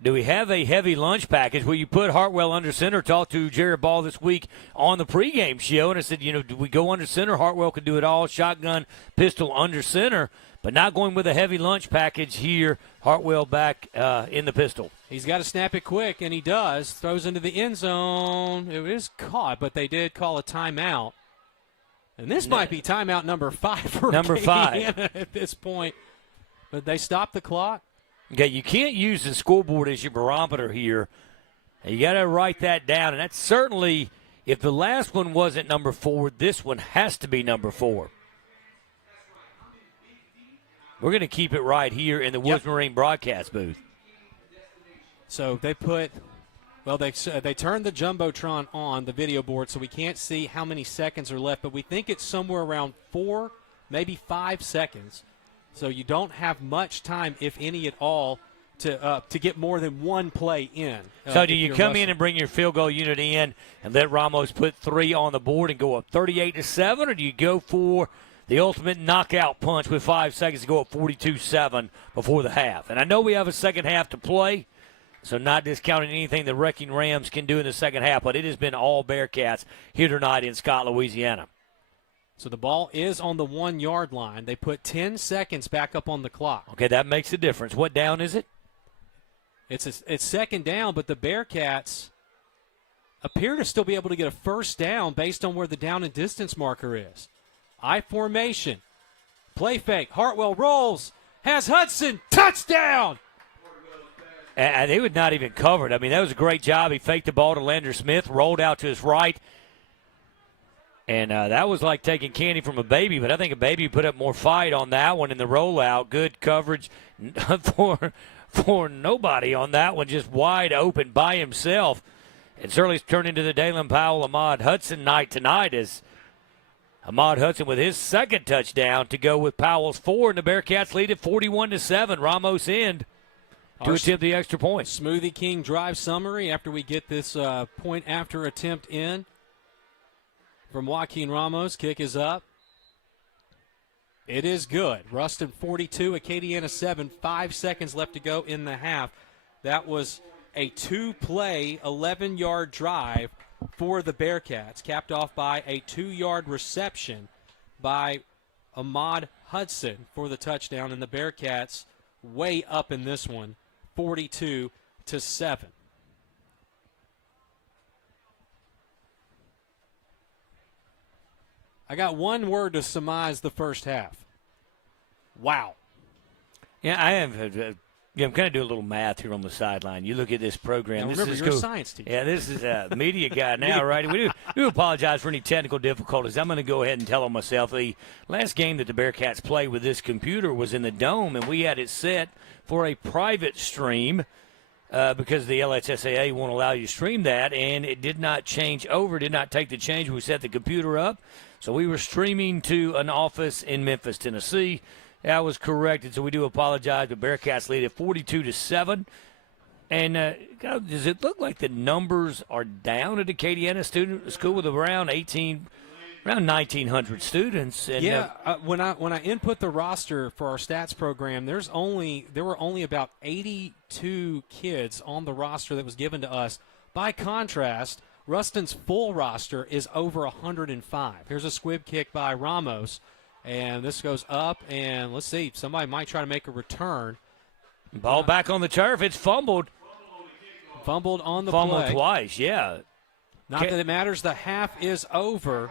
do we have a heavy lunch package where you put Hartwell under center? Talked to Jared Ball this week on the pregame show, and I said, you know, do we go under center? Hartwell could do it all, shotgun, pistol, under center, but not going with a heavy lunch package here. Hartwell back in the pistol. He's got to snap it quick, and he does. Throws into the end zone. It is caught, but they did call a timeout. And this might be timeout number 5 for Acadiana at this point. But they stopped the clock. Okay, you can't use the scoreboard as your barometer here. You got to write that down, and that's certainly, if the last one wasn't number 4, this one has to be number 4. We're going to keep it right here in the Woods Marine broadcast booth. So they put, well, they turned the Jumbotron on, the video board, so we can't see how many seconds are left, but we think it's somewhere around 4, maybe 5 seconds. So you don't have much time, if any at all, to get more than one play in. So do you come in and bring your field goal unit in and let Ramos put 3 on the board and go up 38-7, or do you go for the ultimate knockout punch with 5 seconds to go up 42-7 before the half? And I know we have a second half to play, so not discounting anything the Wrecking Rams can do in the second half, but it has been all Bearcats here tonight in Scott, Louisiana. So the ball is on the 1-yard line. They put 10 seconds back up on the clock. Okay, that makes a difference. What down is it? It's second down, but the Bearcats appear to still be able to get a first down based on where the down and distance marker is. I formation. Play fake. Hartwell rolls. Has Hudson. Touchdown! And they would not even cover it. I mean, that was a great job. He faked the ball to Lander Smith, rolled out to his right. And that was like taking candy from a baby, but I think a baby put up more fight on that one in the rollout. Good coverage for nobody on that one, just wide open by himself. And certainly turned into the Dalen Powell, Ahmad Hudson night tonight as Ahmad Hudson with his second touchdown to go with Powell's 4, and the Bearcats lead at 41-7. Ramos end to attempt the extra point. Smoothie King drive summary after we get this point after attempt in. From Joaquin Ramos, kick is up. It is good. Ruston 42, Acadiana 7, 5 seconds left to go in the half. That was a 2-play, 11-yard drive for the Bearcats, capped off by a 2-yard reception by Ahmad Hudson for the touchdown, and the Bearcats way up in this one, 42-7. I got one word to surmise the first half. Wow. Yeah, I have. I'm kind of doing a little math here on the sideline. You look at this program. Now, this remember, is you're a science teacher. Yeah, this is a media guy now, right? We do apologize for any technical difficulties. I'm going to go ahead and tell them myself. The last game that the Bearcats played with this computer was in the Dome, and we had it set for a private stream because the LHSAA won't allow you to stream that, and it did not change over, did not take the change when we set the computer up. So we were streaming to an office in Memphis, Tennessee. That was corrected, so we do apologize. The Bearcats lead at 42-7. And does it look like the numbers are down at Acadiana Student School with around 1,900 students? And, when I input the roster for our stats program, there were only about 82 kids on the roster that was given to us. By contrast, Ruston's full roster is over 105. Here's a squib kick by Ramos, and this goes up, and let's see, somebody might try to make a return. Ball back on the turf. It's fumbled. Fumbled on the Fumbled play. Twice, yeah. Not that it matters. The half is over.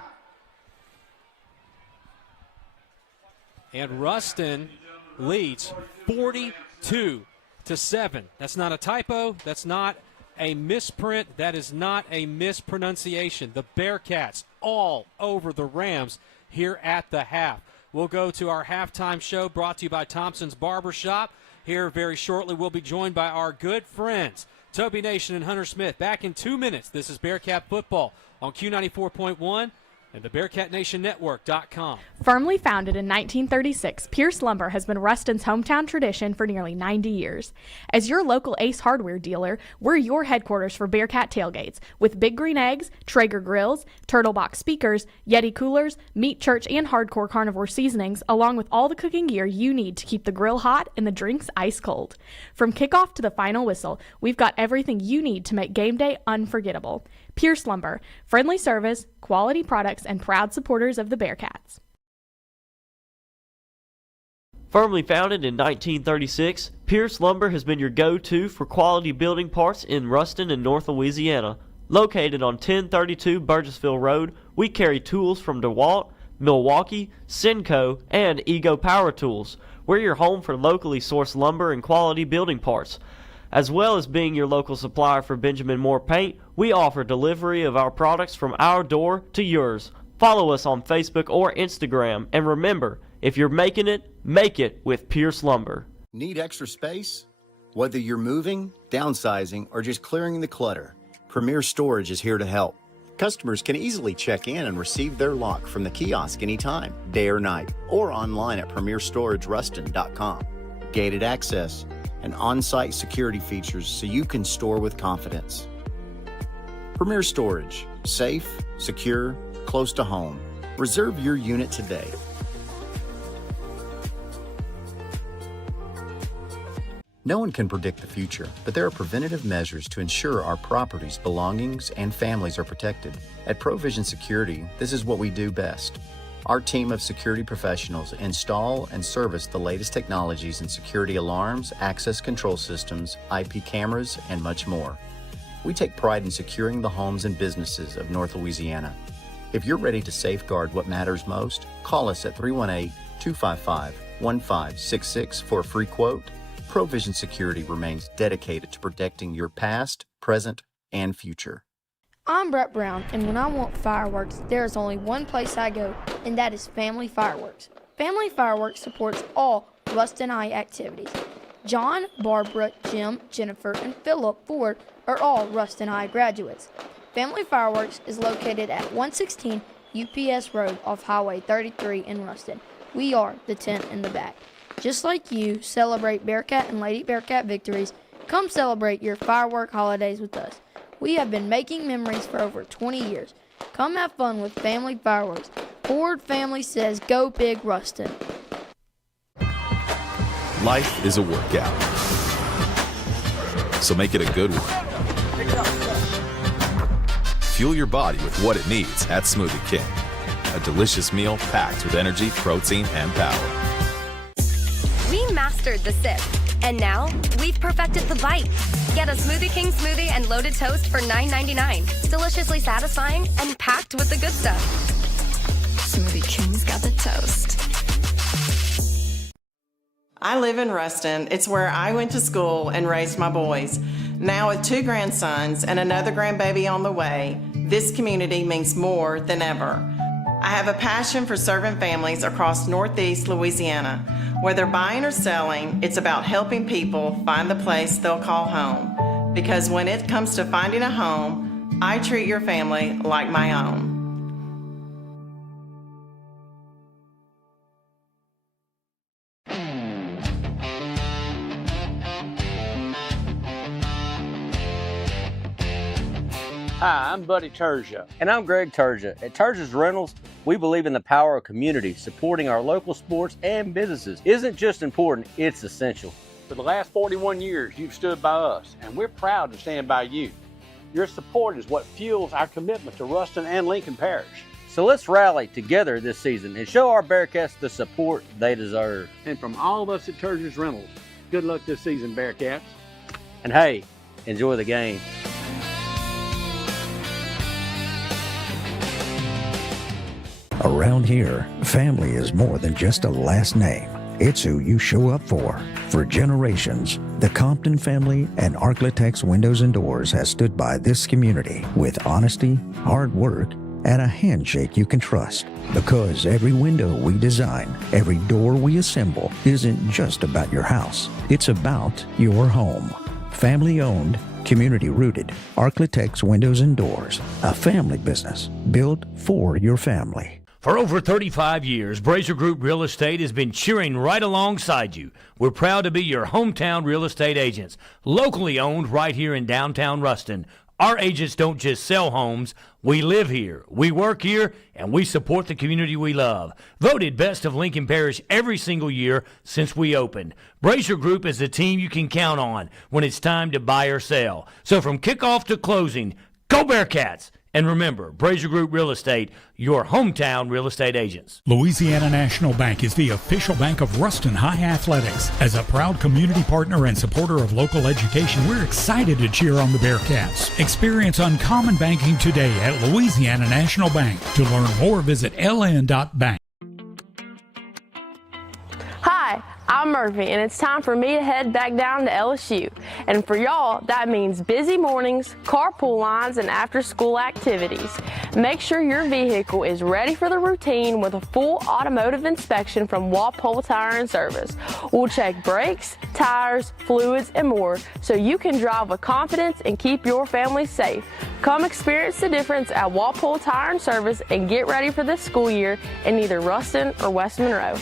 And Ruston leads 42-7. That's not a typo. That's not a misprint. That is not a mispronunciation. The Bearcats all over the Rams here at the half. We'll go to our halftime show brought to you by Thompson's Barbershop. Here very shortly we'll be joined by our good friends, Toby Nation and Hunter Smith back in 2 minutes. This is Bearcat Football on Q94.1 and the BearcatNationNetwork.com. Firmly founded in 1936, Pierce Lumber has been Ruston's hometown tradition for nearly 90 years. As your local Ace Hardware dealer, we're your headquarters for Bearcat tailgates, with Big Green Eggs, Traeger grills, Turtle Box speakers, Yeti coolers, meat church and hardcore carnivore seasonings, along with all the cooking gear you need to keep the grill hot and the drinks ice cold. From kickoff to the final whistle, we've got everything you need to make game day unforgettable. Pierce Lumber, friendly service, quality products, and proud supporters of the Bearcats. Firmly founded in 1936, Pierce Lumber has been your go-to for quality building parts in Ruston and North Louisiana. Located on 1032 Burgessville Road, we carry tools from DeWalt, Milwaukee, Senco, and Ego Power Tools. We're your home for locally sourced lumber and quality building parts. As well as being your local supplier for Benjamin Moore Paint, we offer delivery of our products from our door to yours. Follow us on Facebook or Instagram, and remember, if you're making it, make it with Pierce Lumber. Need extra space? Whether you're moving, downsizing, or just clearing the clutter, Premier Storage is here to help. Customers can easily check in and receive their lock from the kiosk anytime, day or night, or online at premierstorage.ruston.com. Gated access and on-site security features so you can store with confidence. Premier Storage, safe, secure, close to home. Reserve your unit today. No one can predict the future, but there are preventative measures to ensure our properties, belongings, and families are protected. At Provision Security, this is what we do best. Our team of security professionals install and service the latest technologies in security alarms, access control systems, IP cameras, and much more. We take pride in securing the homes and businesses of North Louisiana. If you're ready to safeguard what matters most, call us at 318-255-1566 for a free quote. Provision Security remains dedicated to protecting your past, present, and future. I'm Brett Brown, and when I want fireworks, there is only one place I go, and that is Family Fireworks. Family Fireworks supports all Ruston I activities. John, Barbara, Jim, Jennifer, and Philip Ford are all Ruston I graduates. Family Fireworks is located at 116 UPS Road off Highway 33 in Ruston. We are the tent in the back. Just like you celebrate Bearcat and Lady Bearcat victories, come celebrate your firework holidays with us. We have been making memories for over 20 years. Come have fun with Family Fireworks. Ford Family says go big Ruston. Life is a workout, so make it a good one. Fuel your body with what it needs at Smoothie King. A delicious meal packed with energy, protein, and power. We mastered the sip, and now we've perfected the bite. Get a Smoothie King smoothie and loaded toast for $9.99. Deliciously satisfying and packed with the good stuff. Smoothie King's got the toast. I live in Ruston. It's where I went to school and raised my boys. Now with 2 grandsons and another grandbaby on the way, this community means more than ever. I have a passion for serving families across Northeast Louisiana. Whether buying or selling, it's about helping people find the place they'll call home. Because when it comes to finding a home, I treat your family like my own. Hi, I'm Buddy Turja. And I'm Greg Turja. At Turja's Rentals, we believe in the power of community. Supporting our local sports and businesses isn't just important, it's essential. For the last 41 years, you've stood by us, and we're proud to stand by you. Your support is what fuels our commitment to Ruston and Lincoln Parish. So let's rally together this season and show our Bearcats the support they deserve. And from all of us at Turja's Rentals, good luck this season, Bearcats. And hey, enjoy the game. Around here, family is more than just a last name. It's who you show up for. For generations, the Compton family and Arklatex Windows and Doors has stood by this community with honesty, hard work, and a handshake you can trust. Because every window we design, every door we assemble, isn't just about your house. It's about your home. Family owned, Community rooted, Architects Windows and Doors, a family business built for your family. For over 35 years, Brazier Group Real Estate has been cheering right alongside you. We're proud to be your hometown real estate agents, locally owned right here in downtown Ruston. Our agents don't just sell homes. We live here, we work here, and we support the community we love. Voted Best of Lincoln Parish every single year since we opened. Brazier Group is the team you can count on when it's time to buy or sell. So from kickoff to closing, go Bearcats! And remember, Brazier Group Real Estate, your hometown real estate agents. Louisiana National Bank is the official bank of Ruston High Athletics. As a proud community partner and supporter of local education, we're excited to cheer on the Bearcats. Experience uncommon banking today at Louisiana National Bank. To learn more, visit ln.bank. Hi, I'm Murphy, and it's time for me to head back down to LSU. And for y'all, that means busy mornings, carpool lines, and after-school activities. Make sure your vehicle is ready for the routine with a full automotive inspection from Walpole Tire and Service. We'll check brakes, tires, fluids, and more so you can drive with confidence and keep your family safe. Come experience the difference at Walpole Tire and Service and get ready for this school year in either Ruston or West Monroe.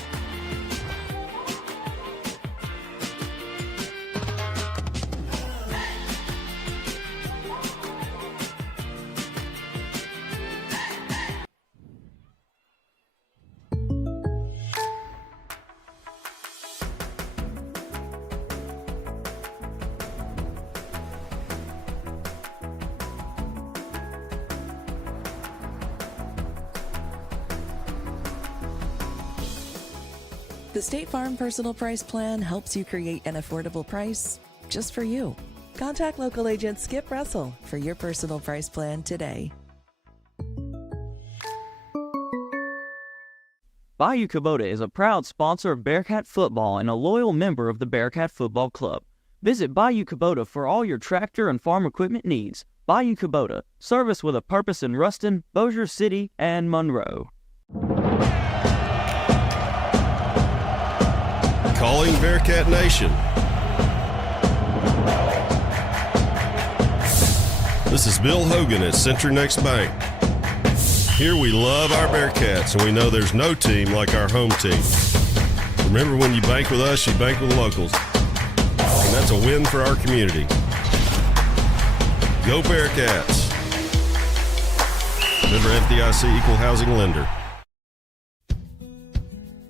The State Farm Personal Price Plan helps you create an affordable price just for you. Contact local agent Skip Russell for your personal price plan today. Bayou Kubota is a proud sponsor of Bearcat football and a loyal member of the Bearcat Football Club. Visit Bayou Kubota for all your tractor and farm equipment needs. Bayou Kubota, service with a purpose in Ruston, Bossier City, and Monroe. Calling Bearcat Nation. This is Bill Hogan at Century Next Bank. Here we love our Bearcats, and we know there's no team like our home team. Remember, when you bank with us, you bank with the locals. And that's a win for our community. Go Bearcats. Member FDIC Equal Housing Lender.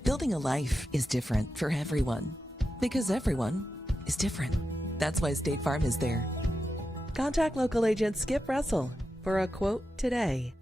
Building a life is different for everyone because everyone is different. That's why State Farm is there. Contact local agent Skip Russell for a quote today.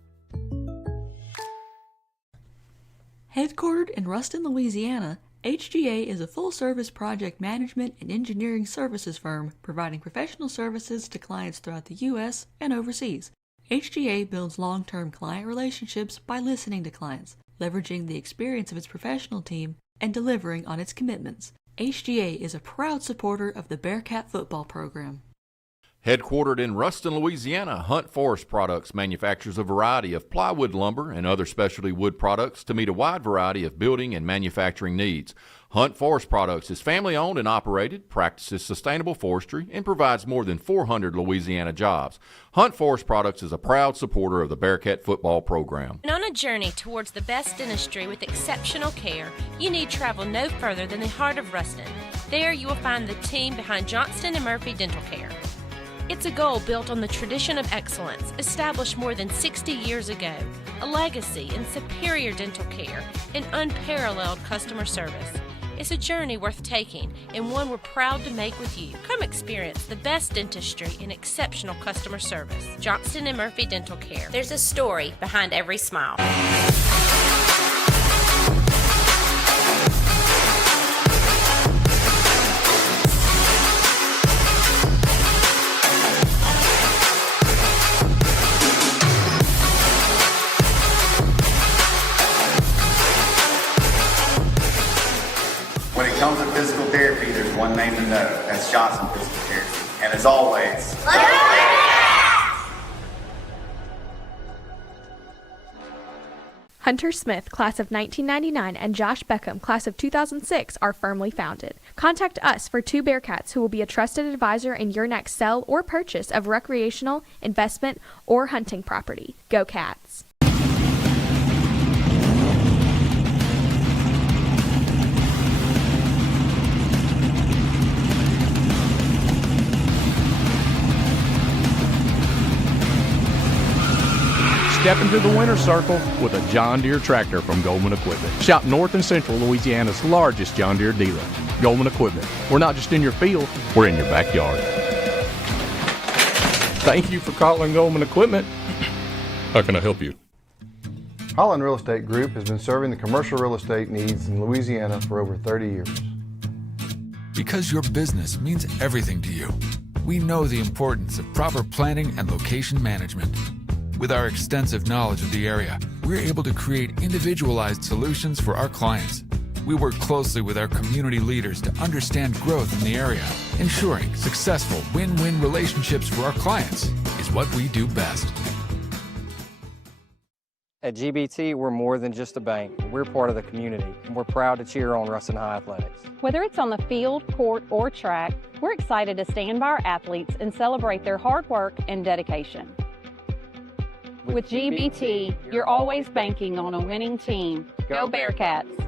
Headquartered in Ruston, Louisiana, HGA is a full-service project management and engineering services firm providing professional services to clients throughout the U.S. and overseas. HGA builds long-term client relationships by listening to clients, leveraging the experience of its professional team, and delivering on its commitments. HGA is a proud supporter of the Bearcat football program. Headquartered in Ruston, Louisiana, Hunt Forest Products manufactures a variety of plywood lumber and other specialty wood products to meet a wide variety of building and manufacturing needs. Hunt Forest Products is family-owned and operated, practices sustainable forestry, and provides more than 400 Louisiana jobs. Hunt Forest Products is a proud supporter of the Bearcat football program. And on a journey towards the best dentistry with exceptional care, you need travel no further than the heart of Ruston. There you will find the team behind Johnston & Murphy Dental Care. It's a goal built on the tradition of excellence established more than 60 years ago, a legacy in superior dental care and unparalleled customer service. It's a journey worth taking and one we're proud to make with you. Come experience the best dentistry and exceptional customer service. Johnston & Murphy Dental Care. There's a story behind every smile. When it comes to physical therapy, there's one name to know. That's Johnson Physical Therapy. And as always, Hunter Smith, class of 1999, and Josh Beckham, class of 2006, are firmly founded. Contact us for two Bearcats who will be a trusted advisor in your next sell or purchase of recreational, investment, or hunting property. Go Cats! Step into the winner's circle with a John Deere tractor from Goldman Equipment. Shop North and Central Louisiana's largest John Deere dealer. Goldman Equipment. We're not just in your field, we're in your backyard. Thank you for calling Goldman Equipment. How can I help you? Holland Real Estate Group has been serving the commercial real estate needs in Louisiana for over 30 years. Because your business means everything to you, we know the importance of proper planning and location management. With our extensive knowledge of the area, we're able to create individualized solutions for our clients. We work closely with our community leaders to understand growth in the area. Ensuring successful win-win relationships for our clients is what we do best. At GBT, we're more than just a bank. We're part of the community, and we're proud to cheer on Ruston High Athletics. Whether it's on the field, court, or track, we're excited to stand by our athletes and celebrate their hard work and dedication. With GBT, you're always banking on a winning team. Go Bearcats!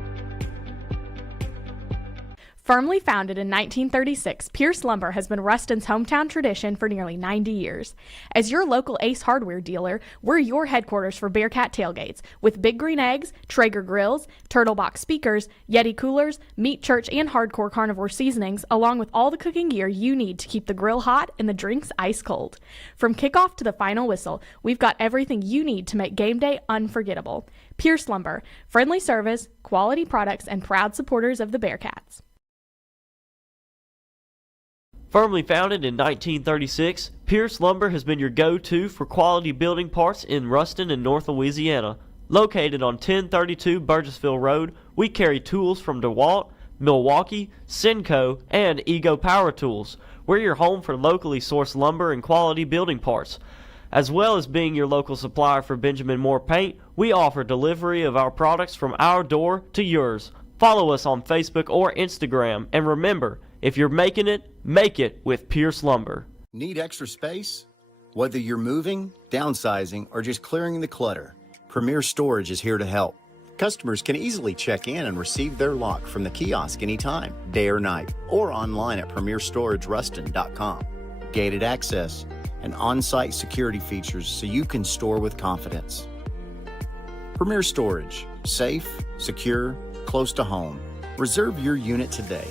Firmly founded in 1936, Pierce Lumber has been Ruston's hometown tradition for nearly 90 years. As your local Ace Hardware dealer, we're your headquarters for Bearcat tailgates, with Big Green Eggs, Traeger grills, Turtle Box speakers, Yeti coolers, meat church and hardcore carnivore seasonings, along with all the cooking gear you need to keep the grill hot and the drinks ice cold. From kickoff to the final whistle, we've got everything you need to make game day unforgettable. Pierce Lumber, friendly service, quality products, and proud supporters of the Bearcats. Firmly founded in 1936, Pierce Lumber has been your go-to for quality building parts in Ruston and North Louisiana. Located on 1032 Burgessville Road, we carry tools from DeWalt, Milwaukee, Senco, and Ego Power Tools. We're your home for locally sourced lumber and quality building parts. As well as being your local supplier for Benjamin Moore Paint, we offer delivery of our products from our door to yours. Follow us on Facebook or Instagram, and remember, if you're making it, make it with Pierce Lumber. Need extra space? Whether you're moving, downsizing, or just clearing the clutter, Premier Storage is here to help. Customers can easily check in and receive their lock from the kiosk anytime, day or night, or online at premierstorageruston.com. Gated access and on-site security features so you can store with confidence. Premier Storage, safe, secure, close to home. Reserve your unit today.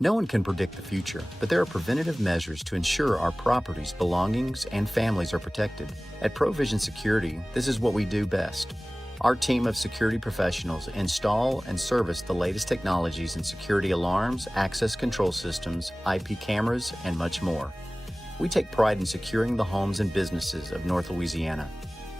No one can predict the future, but there are preventative measures to ensure our property's belongings and families are protected. At Provision Security, this is what we do best. Our team of security professionals install and service the latest technologies in security alarms, access control systems, IP cameras, and much more. We take pride in securing the homes and businesses of North Louisiana.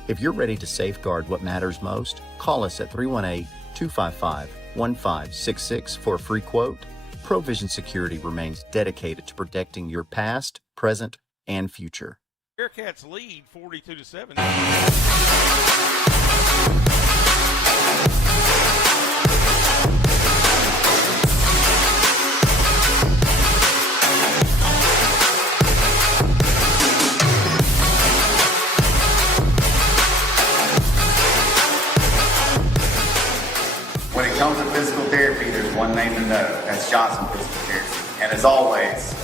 If you're ready to safeguard what matters most, call us at 318-255-1566 for a free quote. Provision Security remains dedicated to protecting your past, present, and future. Bearcats lead 42-7. When it comes to physical therapy, there's one name to know. That's Johnson Physical Therapy. And as always,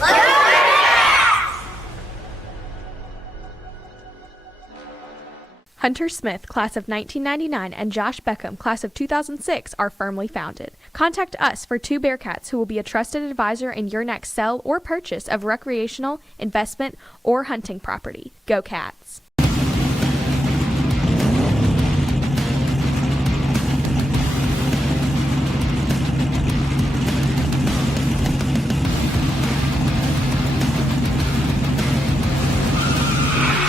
Hunter Smith, class of 1999, and Josh Beckham, class of 2006, are firmly founded. Contact us for two Bearcats who will be a trusted advisor in your next sell or purchase of recreational, investment, or hunting property. Go Cats!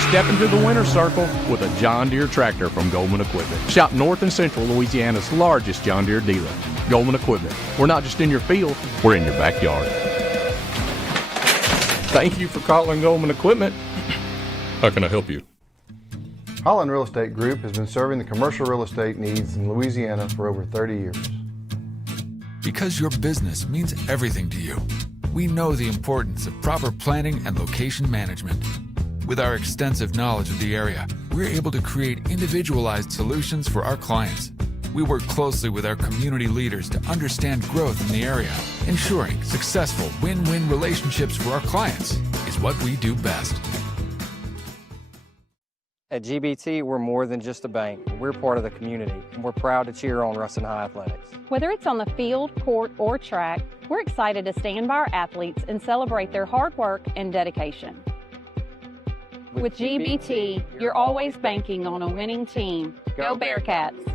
Step into the winner's circle with a John Deere tractor from Goldman Equipment. Shop North and Central Louisiana's largest John Deere dealer. Goldman Equipment. We're not just in your field, we're in your backyard. Thank you for calling Goldman Equipment. How can I help you? Holland Real Estate Group has been serving the commercial real estate needs in Louisiana for over 30 years. Because your business means everything to you, we know the importance of proper planning and location management. With our extensive knowledge of the area, we're able to create individualized solutions for our clients. We work closely with our community leaders to understand growth in the area. Ensuring successful win-win relationships for our clients is what we do best. At GBT, we're more than just a bank. We're part of the community, and we're proud to cheer on Ruston High Athletics. Whether it's on the field, court, or track, we're excited to stand by our athletes and celebrate their hard work and dedication. With GBT, you're always banking on a winning team. Go Bearcats!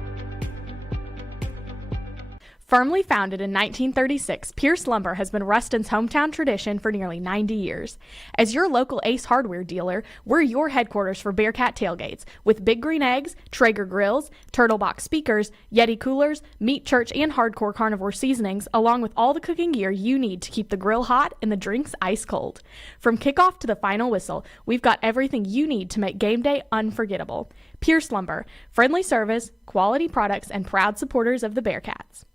Firmly founded in 1936, Pierce Lumber has been Ruston's hometown tradition for nearly 90 years. As your local Ace Hardware dealer, we're your headquarters for Bearcat tailgates, with Big Green Eggs, Traeger grills, Turtle Box speakers, Yeti coolers, meat church and hardcore carnivore seasonings, along with all the cooking gear you need to keep the grill hot and the drinks ice cold. From kickoff to the final whistle, we've got everything you need to make game day unforgettable. Pierce Lumber, friendly service, quality products, and proud supporters of the Bearcats.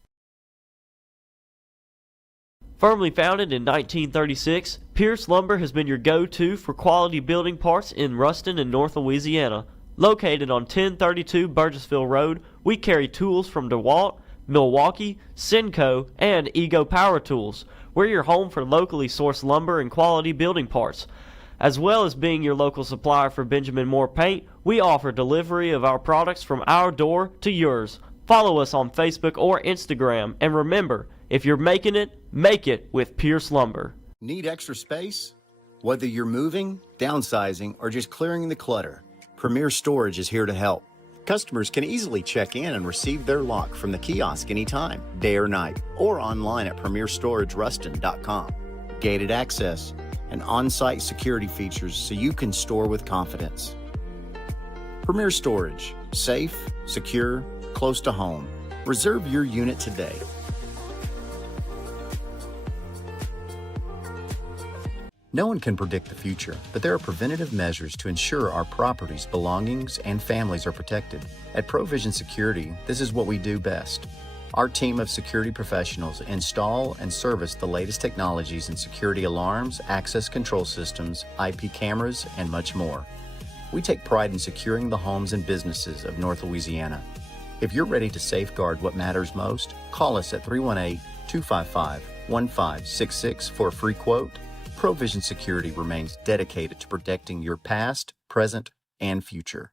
Firmly founded in 1936, Pierce Lumber has been your go-to for quality building parts in Ruston and North Louisiana. Located on 1032 Burgessville Road, we carry tools from DeWalt, Milwaukee, Senco, and Ego Power Tools. We're your home for locally sourced lumber and quality building parts. As well as being your local supplier for Benjamin Moore Paint, we offer delivery of our products from our door to yours. Follow us on Facebook or Instagram, and remember, if you're making it, make it with Pierce Lumber. Need extra space? Whether you're moving, downsizing, or just clearing the clutter, Premier Storage is here to help. Customers can easily check in and receive their lock from the kiosk anytime, day or night, or online at premierstorage.ruston.com. Gated access and on-site security features so you can store with confidence. Premier Storage, safe, secure, close to home. Reserve your unit today. No one can predict the future, but there are preventative measures to ensure our properties, belongings, and families are protected. At Provision Security, this is what we do best. Our team of security professionals install and service the latest technologies in security alarms, access control systems, IP cameras, and much more. We take pride in securing the homes and businesses of North Louisiana. If you're ready to safeguard what matters most, call us at 318-255-1566 for a free quote. Provision Security remains dedicated to protecting your past, present, and future.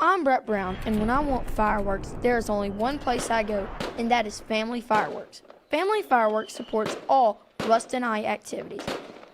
I'm Brett Brown, and when I want fireworks, there is only one place I go, and that is Family Fireworks. Family Fireworks supports all Ruston High activities.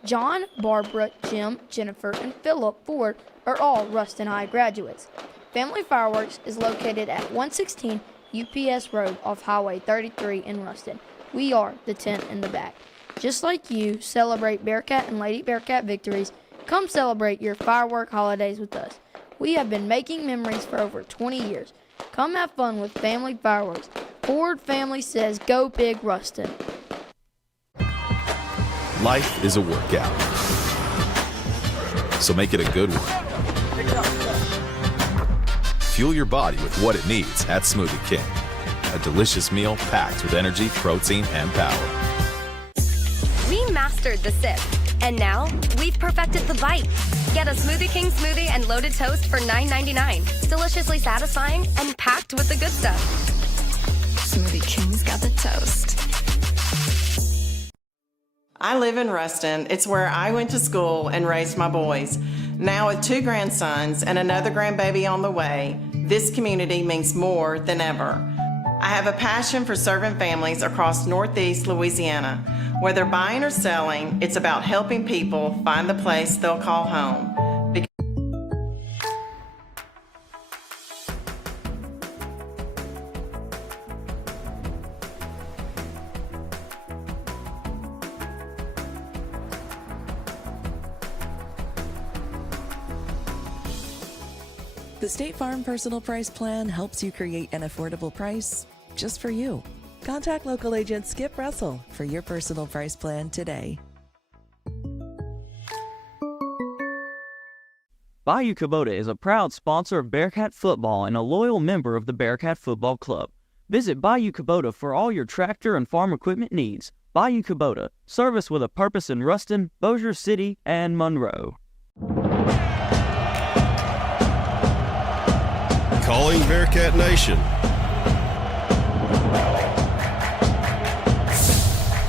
John, Barbara, Jim, Jennifer, and Philip Ford are all Ruston High graduates. Family Fireworks is located at 116 UPS Road off Highway 33 in Ruston. We are the tent in the back. Just like you celebrate Bearcat and Lady Bearcat victories, come celebrate your firework holidays with us. We have been making memories for over 20 years. Come have fun with Family Fireworks. Ford Family says go big Ruston. Life is a workout, so make it a good one. Fuel your body with what it needs at Smoothie King. A delicious meal packed with energy, protein, and power. We mastered the sip, and now we've perfected the bite. Get a Smoothie King smoothie and loaded toast for $9.99. Deliciously satisfying and packed with the good stuff. Smoothie King's got the toast. I live in Ruston. It's where I went to school and raised my boys. Now with 2 grandsons and another grandbaby on the way, this community means more than ever. I have a passion for serving families across Northeast Louisiana. Whether buying or selling, it's about helping people find the place they'll call home. The State Farm Personal Price Plan helps you create an affordable price just for you. Contact local agent Skip Russell for your personal price plan today. Bayou Kubota is a proud sponsor of Bearcat football and a loyal member of the Bearcat Football Club. Visit Bayou Kubota for all your tractor and farm equipment needs. Bayou Kubota, service with a purpose in Ruston, Bossier City, and Monroe. Calling Bearcat Nation.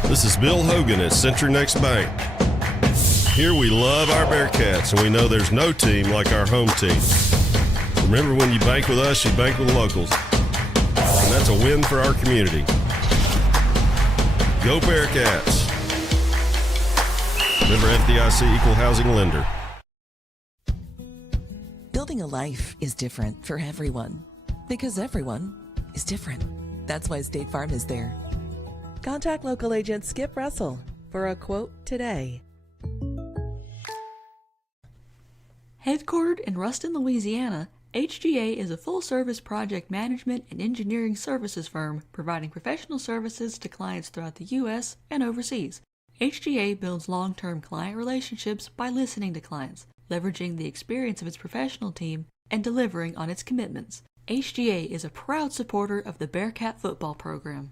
This is Bill Hogan at Century Next Bank. Here we love our Bearcats, and we know there's no team like our home team. Remember, when you bank with us, you bank with locals. And that's a win for our community. Go Bearcats. Member FDIC Equal Housing Lender. Building a life is different for everyone because everyone is different. That's why State Farm is there. Contact local agent Skip Russell for a quote today. Headquartered in Ruston, Louisiana, HGA is a full-service project management and engineering services firm providing professional services to clients throughout the U.S. and overseas. HGA builds long-term client relationships by listening to clients, leveraging the experience of its professional team, and delivering on its commitments. HGA is a proud supporter of the Bearcat football program.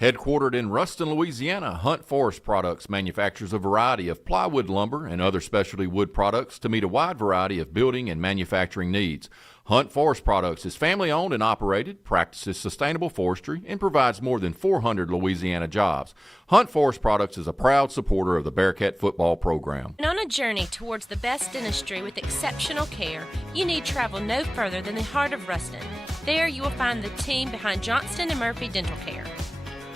Headquartered in Ruston, Louisiana, Hunt Forest Products manufactures a variety of plywood lumber and other specialty wood products to meet a wide variety of building and manufacturing needs. Hunt Forest Products is family-owned and operated, practices sustainable forestry, and provides more than 400 Louisiana jobs. Hunt Forest Products is a proud supporter of the Bearcat football program. And on a journey towards the best dentistry with exceptional care, you need travel no further than the heart of Ruston. There you will find the team behind Johnston & Murphy Dental Care.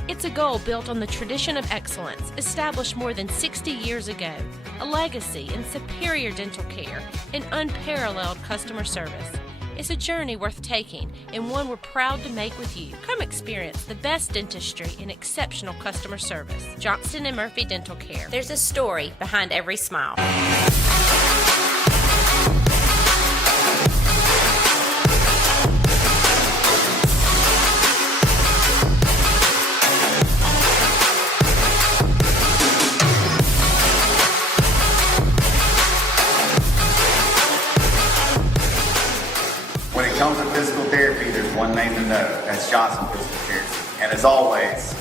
It's a goal built on the tradition of excellence, established more than 60 years ago, a legacy in superior dental care and unparalleled customer service. It's a journey worth taking and one we're proud to make with you. Come experience the best dentistry and exceptional customer service. Johnston & Murphy Dental Care. There's a story behind every smile. When it comes to physical therapy, there's one name to know. That's Johnson Physical Therapy. And as always,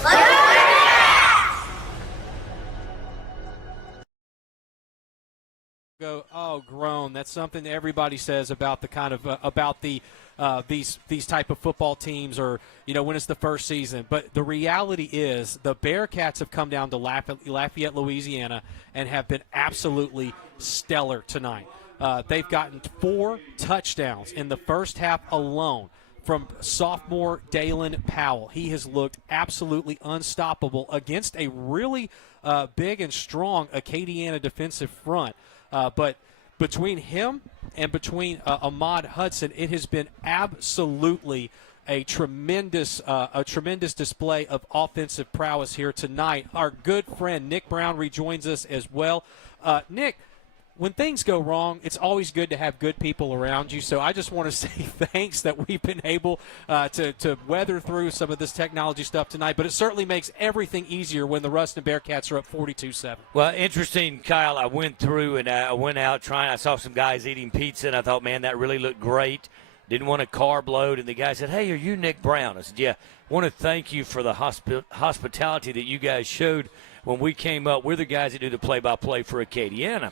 grown. That's something that everybody says about the kind of about the these type of football teams, or when it's the first season. But the reality is the Bearcats have come down to Lafayette, Louisiana, and have been absolutely stellar tonight. They've gotten 4 touchdowns in the first half alone from sophomore Dalen Powell. He has looked absolutely unstoppable against a really big and strong Acadiana defensive front. But between him and between Ahmad Hudson, it has been absolutely a tremendous display of offensive prowess here tonight. Our good friend Nick Brown rejoins us as well. Nick, when things go wrong, it's always good to have good people around you. So I just want to say thanks that we've been able to weather through some of this technology stuff tonight. But it certainly makes everything easier when the Ruston Bearcats are up 42-7. Well, interesting, Kyle. I went through and I went out trying. I saw some guys eating pizza, and I thought, man, that really looked great. Didn't want a carb load. And the guy said, hey, are you Nick Brown? I said, yeah. I want to thank you for the hospitality that you guys showed when we came up. We're the guys that do the play-by-play for Acadiana.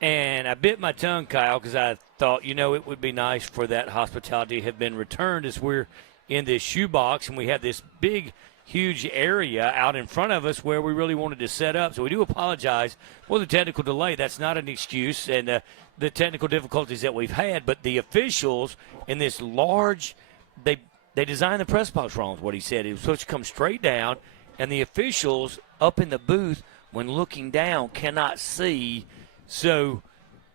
And I bit my tongue, Kyle, because I thought, it would be nice for that hospitality to have been returned as we're in this shoebox and we have this big, huge area out in front of us where we really wanted to set up. So we do apologize for the technical delay. That's not an excuse, and the technical difficulties that we've had. But the officials in this large, they designed the press box wrong, is what he said. It was supposed to come straight down, and the officials up in the booth, when looking down, cannot see. So,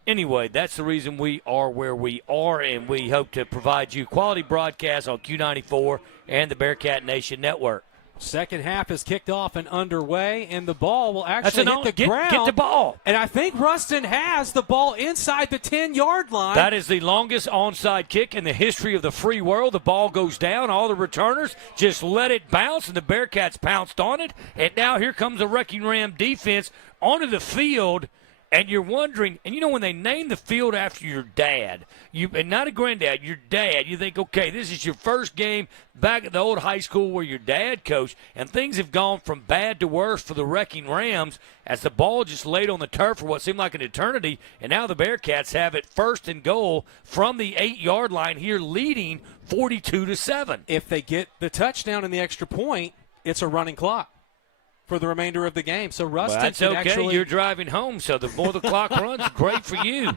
anyway, that's the reason we are where we are, and we hope to provide you quality broadcasts on Q94 and the Bearcat Nation Network. Second half is kicked off and underway, and the ball will actually hit the ground. Get the ball. And I think Ruston has the ball inside the 10-yard line. That is the longest onside kick in the history of the free world. The ball goes down. All the returners just let it bounce, and the Bearcats pounced on it. And now here comes the Wrecking Ram defense onto the field. And you're wondering, and when they name the field after your dad, and not a granddad, your dad, you think, okay, this is your first game back at the old high school where your dad coached, and things have gone from bad to worse for the Wrecking Rams as the ball just laid on the turf for what seemed like an eternity, and now the Bearcats have it 1st and goal from the 8-yard line here, leading 42-7. If they get the touchdown and the extra point, it's a running clock for the remainder of the game. So Ruston that's can okay. actually... You're driving home, so the more the clock runs, great for you.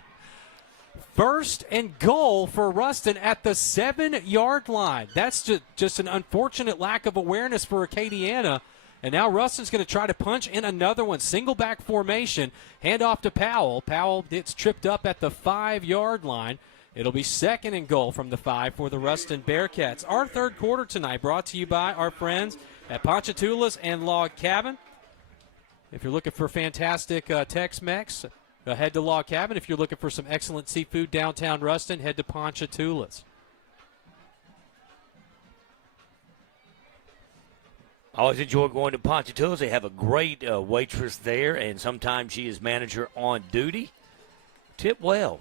1st and goal for Ruston at the 7-yard line. That's just an unfortunate lack of awareness for Acadiana. And now Ruston's going to try to punch in another one. Single back formation. Hand off to Powell. Powell gets tripped up at the 5-yard line. It'll be 2nd and goal from the 5 for the Ruston Bearcats. Our third quarter tonight brought to you by our friends at Ponchatoula's and Log Cabin. If you're looking for fantastic Tex-Mex, head to Log Cabin. If you're looking for some excellent seafood downtown Ruston, head to Ponchatoula's. I always enjoy going to Ponchatoula's. They have a great waitress there, and sometimes she is manager on duty. Tip well.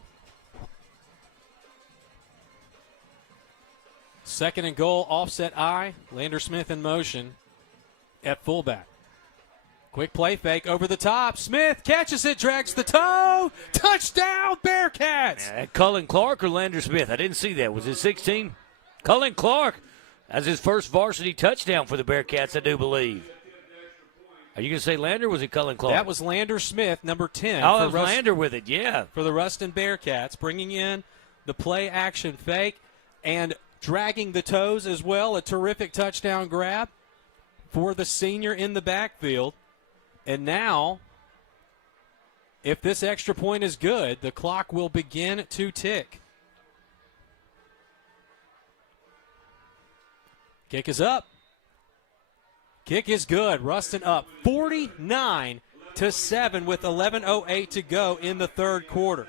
2nd and goal, offset I. Lander Smith in motion at fullback. Quick play fake over the top. Smith catches it, drags the toe. Touchdown, Bearcats! Cullen Clark or Lander Smith? I didn't see that. Was it 16? Cullen Clark has his first varsity touchdown for the Bearcats, I do believe. Are you going to say Lander, or was it Cullen Clark? That was Lander Smith, number 10. Oh, that was Lander with it, yeah. For the Ruston Bearcats, bringing in the play action fake and dragging the toes as well. A terrific touchdown grab for the senior in the backfield. And now, if this extra point is good, the clock will begin to tick. Kick is up. Kick is good. Ruston up 49-7 with 11:08 to go in the third quarter.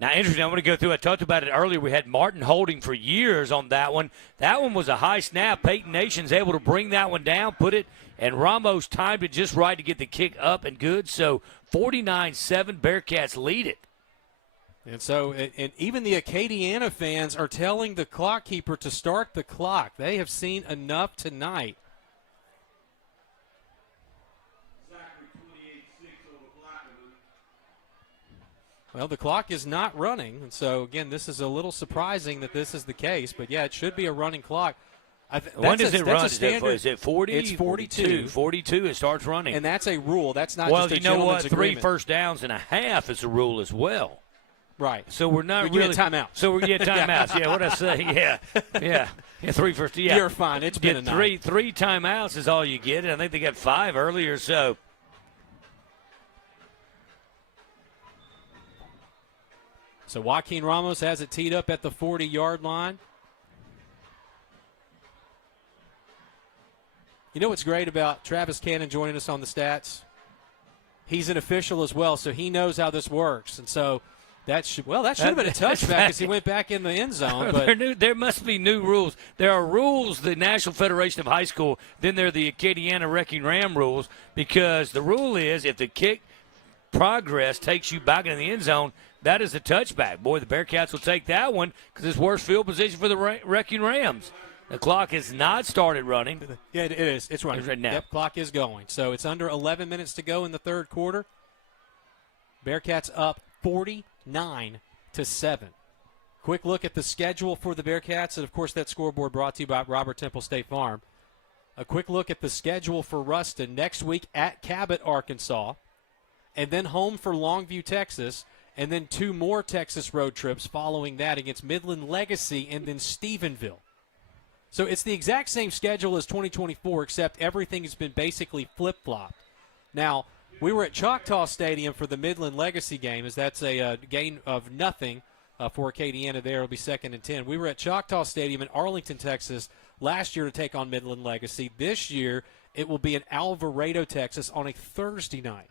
Now, interesting, I'm going to go through. I talked about it earlier. We had Martin holding for years on that one. That one was a high snap. Peyton Nation's able to bring that one down, put it, and Ramos timed it just right to get the kick up and good. So 49-7, Bearcats lead it. And so, and even the Acadiana fans are telling the clock keeper to start the clock. They have seen enough tonight. Well, the clock is not running, and so, again, this is a little surprising that this is the case. But, yeah, it should be a running clock. When does it run? Is it 40? It's 42. 42, it starts running. And that's a rule. That's not just a gentleman's agreement. Well, you know what? 3 first downs and a half is a rule as well. Right. So we're not really timeout. So we're timeouts. Yeah, what I say? Yeah. 3 first. Yeah. You're fine. It's been a night. Three timeouts is all you get. I think they got 5 earlier. So. So Joaquin Ramos has it teed up at the 40-yard line. You know what's great about Travis Cannon joining us on the stats? He's an official as well, so he knows how this works. And so that should have been a touchback as he went back in the end zone. But there must be new rules. There are rules, the National Federation of High School, then there are the Acadiana Wrecking Ram rules, because the rule is if the kick progress takes you back in the end zone, that is a touchback. Boy, the Bearcats will take that one because it's worst field position for the Wrecking Rams. The clock has not started running. Yeah, it is. It's running right now. Yep, clock is going. So it's under 11 minutes to go in the third quarter. Bearcats up 49-7. Quick look at the schedule for the Bearcats, and of course that scoreboard brought to you by Robert Temple State Farm. A quick look at the schedule for Ruston next week at Cabot, Arkansas, and then home for Longview, Texas, and then 2 more Texas road trips following that against Midland Legacy and then Stephenville. So it's the exact same schedule as 2024, except everything has been basically flip-flopped. Now, we were at Choctaw Stadium for the Midland Legacy game, as that's a gain of nothing for Acadiana there. It'll be 2nd and 10. We were at Choctaw Stadium in Arlington, Texas, last year to take on Midland Legacy. This year, it will be in Alvarado, Texas, on a Thursday night.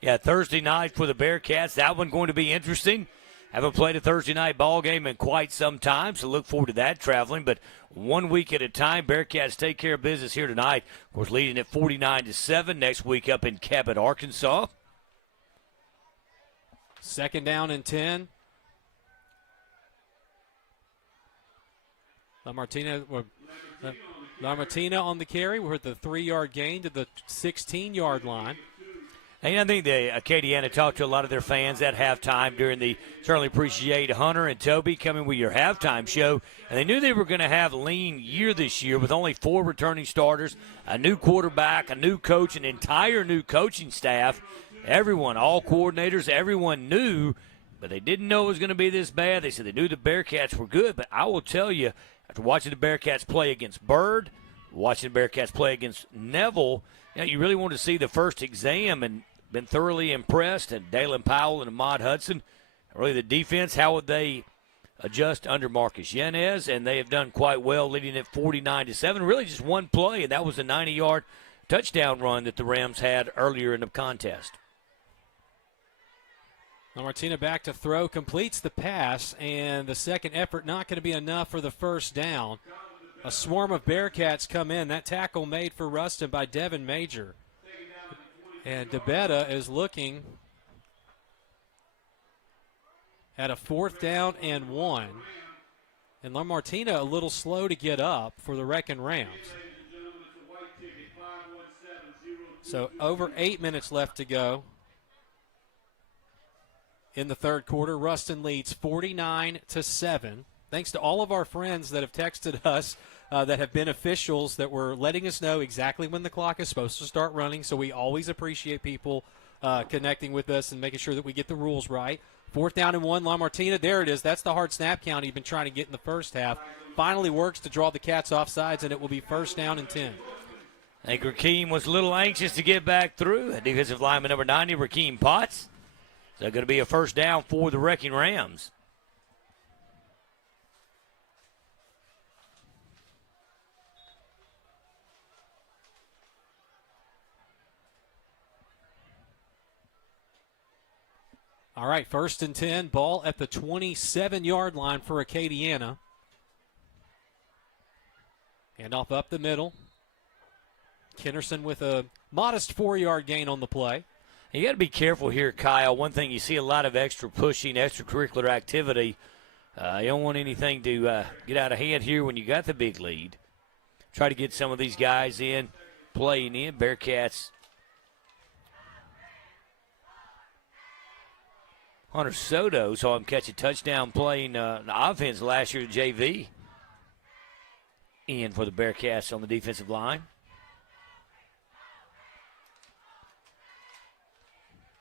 Yeah, Thursday night for the Bearcats. That one going to be interesting. Haven't played a Thursday night ball game in quite some time, so look forward to that traveling. But 1 week at a time, Bearcats take care of business here tonight. Of course, leading at 49-7. Next week up in Cabot, Arkansas. 2nd down and 10. LaMartina on the carry. We're at the 3-yard gain to the 16-yard line. And I think the Acadiana talked to a lot of their fans at halftime during the certainly appreciate Hunter and Toby coming with your halftime show. And they knew they were going to have a lean year this year with only 4 returning starters, a new quarterback, a new coach, an entire new coaching staff. Everyone, all coordinators, everyone knew, but they didn't know it was going to be this bad. They said they knew the Bearcats were good, but I will tell you, after watching the Bearcats play against Bird, watching the Bearcats play against Neville, you really want to see the first exam and been thoroughly impressed. And Dalen Powell and Ahmad Hudson, really the defense, how would they adjust under Marcus Yanez? And they have done quite well, leading at 49-7. Really just one play, and that was a 90-yard touchdown run that the Rams had earlier in the contest. Martina back to throw, completes the pass, and the second effort not going to be enough for the first down. A swarm of Bearcats come in. That tackle made for Ruston by Devin Major. And DeBetta is looking at a 4th down and 1. And LaMartina a little slow to get up for the Wrecking Rams. So over 8 minutes left to go in the third quarter. Ruston leads 49-7. Thanks to all of our friends that have texted us that have been officials that were letting us know exactly when the clock is supposed to start running. So we always appreciate people connecting with us and making sure that we get the rules right. 4th down and 1, LaMartina. There it is. That's the hard snap count he'd been trying to get in the first half. Finally works to draw the Cats off sides, and it will be 1st down and 10. I think Rakeem was a little anxious to get back through. Defensive lineman number 90, Rakeem Potts. So going to be a 1st down for the Wrecking Rams. All right, 1st and 10, ball at the 27-yard line for Acadiana. Handoff up the middle. Kennerson with a modest 4-yard gain on the play. You got to be careful here, Kyle. One thing, you see a lot of extra pushing, extracurricular activity. You don't want anything to get out of hand here when you got the big lead. Try to get some of these guys in, playing in. Bearcats. Hunter Soto saw him catch a touchdown playing the offense last year at JV. In for the Bearcats on the defensive line.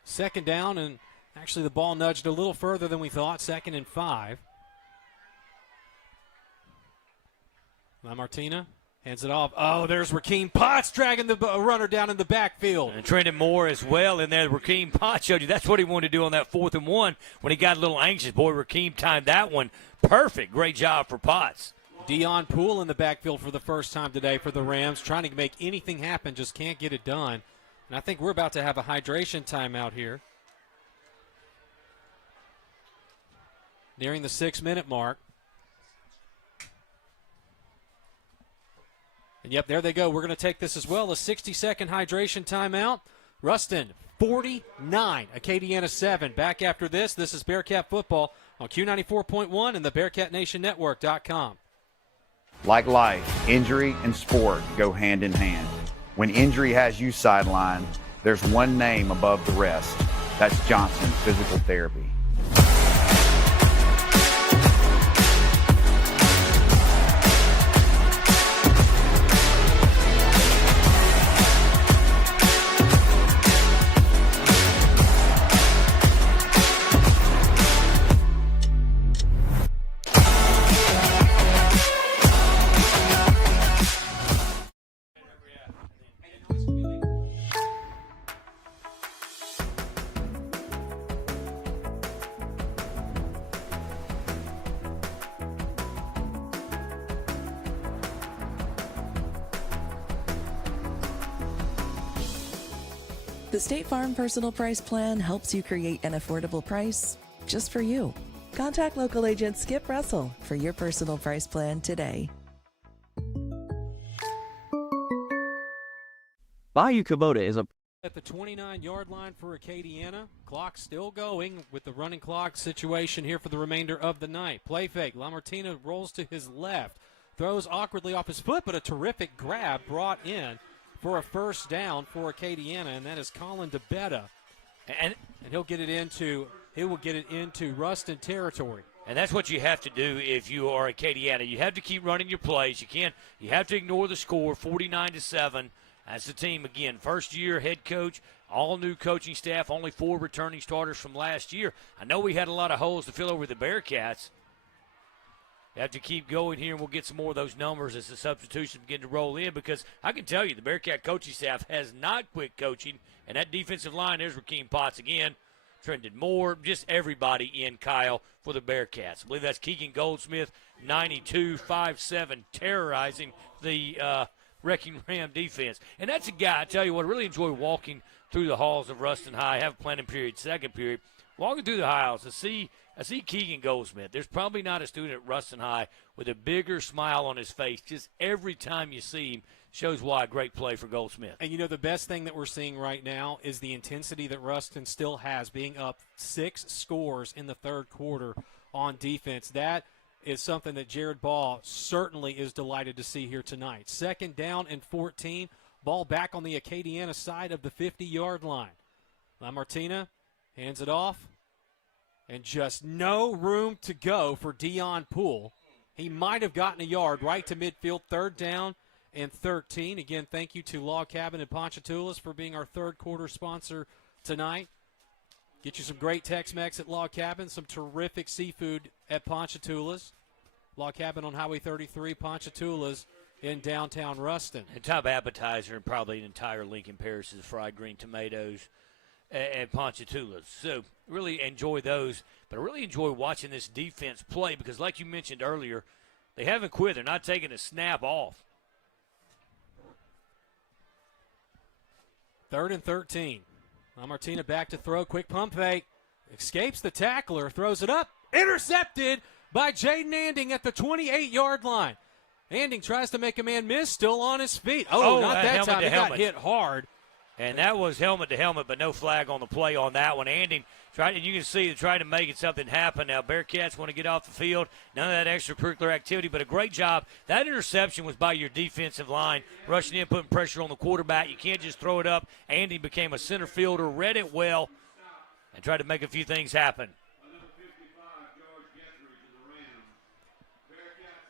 2nd down, and actually the ball nudged a little further than we thought. 2nd and 5. LaMartina hands it off. Oh, there's Rakeem Potts dragging the runner down in the backfield. And Trenton Moore as well in there. Rakeem Potts showed you that's what he wanted to do on that 4th and 1 when he got a little anxious. Boy, Rakeem timed that one perfect. Great job for Potts. Dion Poole in the backfield for the first time today for the Rams, trying to make anything happen, just can't get it done. And I think we're about to have a hydration timeout here. Nearing the 6-minute mark. And, yep, there they go. We're going to take this as well. A 60-second hydration timeout. Ruston, 49. Acadiana, 7. Back after this. This is Bearcat Football on Q94.1 and the BearcatNationNetwork.com. Like life, injury and sport go hand in hand. When injury has you sidelined, there's one name above the rest. That's Johnson Physical Therapy. The State Farm Personal Price Plan helps you create an affordable price just for you. Contact local agent Skip Russell for your personal price plan today. Bayou Kubota is a At the 29-yard line for Acadiana. Clock still going with the running clock situation here for the remainder of the night. Play fake. Lamartina rolls to his left. Throws awkwardly off his foot, but a terrific grab brought in for a first down for Acadiana, and that is Colin DeBetta. And he will get it into Ruston territory. And that's what you have to do if you are Acadiana. You have to keep running your plays. You have to ignore the score, 49-7. That's the team, again, first-year head coach, all-new coaching staff, only 4 returning starters from last year. I know we had a lot of holes to fill over the Bearcats. You have to keep going here, and we'll get some more of those numbers as the substitutions begin to roll in, because I can tell you the Bearcat coaching staff has not quit coaching, and that defensive line, there's Rakeem Potts again, Trendon Moore, just everybody in, Kyle, for the Bearcats. I believe that's Keegan Goldsmith, 92-5-7, terrorizing the Wrecking Ram defense. And that's a guy, I tell you what, I really enjoy walking through the halls of Ruston High. I have planning period, second period. Walking through the halls, I see Keegan Goldsmith. There's probably not a student at Ruston High with a bigger smile on his face. Just every time you see him shows why a great play for Goldsmith. And, the best thing that we're seeing right now is the intensity that Ruston still has, being up 6 scores in the third quarter on defense. That is something that Jared Ball certainly is delighted to see here tonight. 2nd down and 14. Ball back on the Acadiana side of the 50-yard line. Lamartina hands it off. And just no room to go for Dion Poole. He might have gotten a yard right to midfield. 3rd down and 13. Again, thank you to Log Cabin and Ponchatoula's for being our third quarter sponsor tonight. Get you some great Tex-Mex at Log Cabin, some terrific seafood at Ponchatoula's. Log Cabin on Highway 33, Ponchatoula's in downtown Ruston. And top appetizer and probably an entire Lincoln Parish is fried green tomatoes and Ponchatoula's. So really enjoy those. But I really enjoy watching this defense play because, like you mentioned earlier, they haven't quit. They're not taking a snap off. 3rd and 13. Lamartina back to throw. Quick pump fake. Escapes the tackler. Throws it up. Intercepted by Jaden Anding at the 28-yard line. Anding tries to make a man miss. Still on his feet. Oh, not that time. He got hit hard. And that was helmet to helmet, but no flag on the play on that one. Anding tried, and you can see they're trying to make something happen. Now, Bearcats want to get off the field. None of that extracurricular activity, but a great job. That interception was by your defensive line, rushing in, putting pressure on the quarterback. You can't just throw it up. Anding became a center fielder, read it well, and tried to make a few things happen.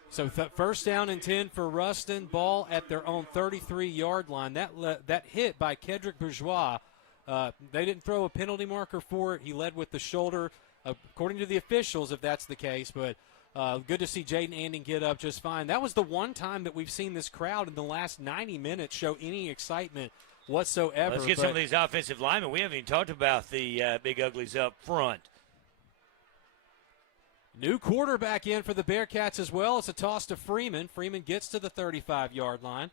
So 1st down and 10 for Ruston. Ball at their own 33-yard line. That hit by Kedrick Bourgeois. They didn't throw a penalty marker for it. He led with the shoulder, according to the officials, if that's the case. But good to see Jaden Anding get up just fine. That was the one time that we've seen this crowd in the last 90 minutes show any excitement whatsoever. Let's get some of these offensive linemen. We haven't even talked about the Big Uglies up front. New quarterback in for the Bearcats as well. It's a toss to Freeman. Freeman gets to the 35-yard line.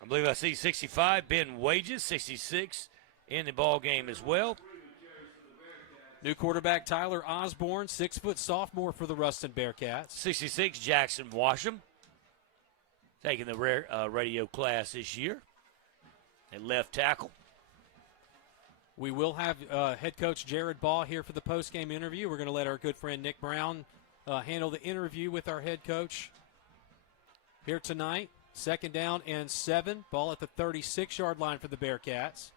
I believe I see 65, Ben Wages, 66 in the ball game as well. New quarterback Tyler Osborne, 6-foot sophomore for the Ruston Bearcats. 66, Jackson Washam, taking the radio class this year at left tackle. We will have head coach Jared Ball here for the post-game interview. We're going to let our good friend Nick Brown handle the interview with our head coach here tonight. 2nd down and 7. Ball at the 36-yard line for the Bearcats.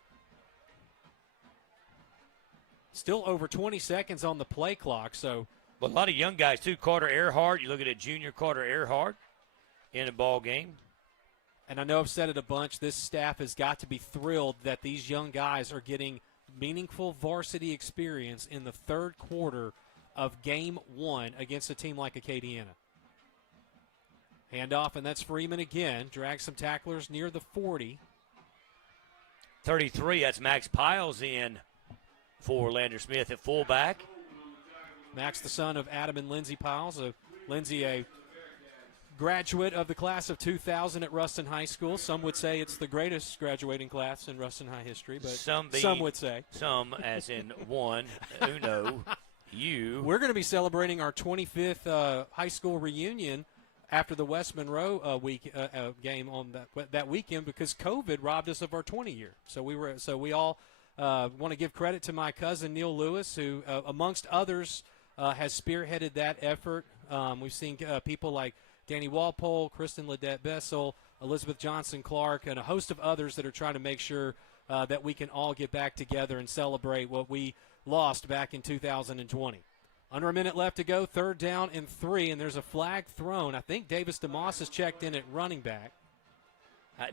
Still over 20 seconds on the play clock. So, but a lot of young guys, too. Carter Earhart, you look at a junior Carter Earhart in the ball game. And I know I've said it a bunch, this staff has got to be thrilled that these young guys are getting meaningful varsity experience in the third quarter of Game 1 against a team like Acadiana. Handoff, and that's Freeman again. Drags some tacklers near the 40. 33, that's Max Piles in for Lander Smith at fullback. Max, the son of Adam and Lindsey Piles. Lindsey, a graduate of the class of 2000 at Ruston High School. Some would say it's the greatest graduating class in Ruston High history, but some would say. Some, as in one, uno, you. We're going to be celebrating our 25th high school reunion after the West Monroe game on that weekend because COVID robbed us of our 20 year. So we all want to give credit to my cousin Neil Lewis, who amongst others has spearheaded that effort. We've seen people like Danny Walpole, Kristen Ledette Bessel, Elizabeth Johnson Clark, and a host of others that are trying to make sure that we can all get back together and celebrate what we lost back in 2020. Under a minute left to go, 3rd down and 3, and there's a flag thrown. I think Davis DeMoss has checked in at running back.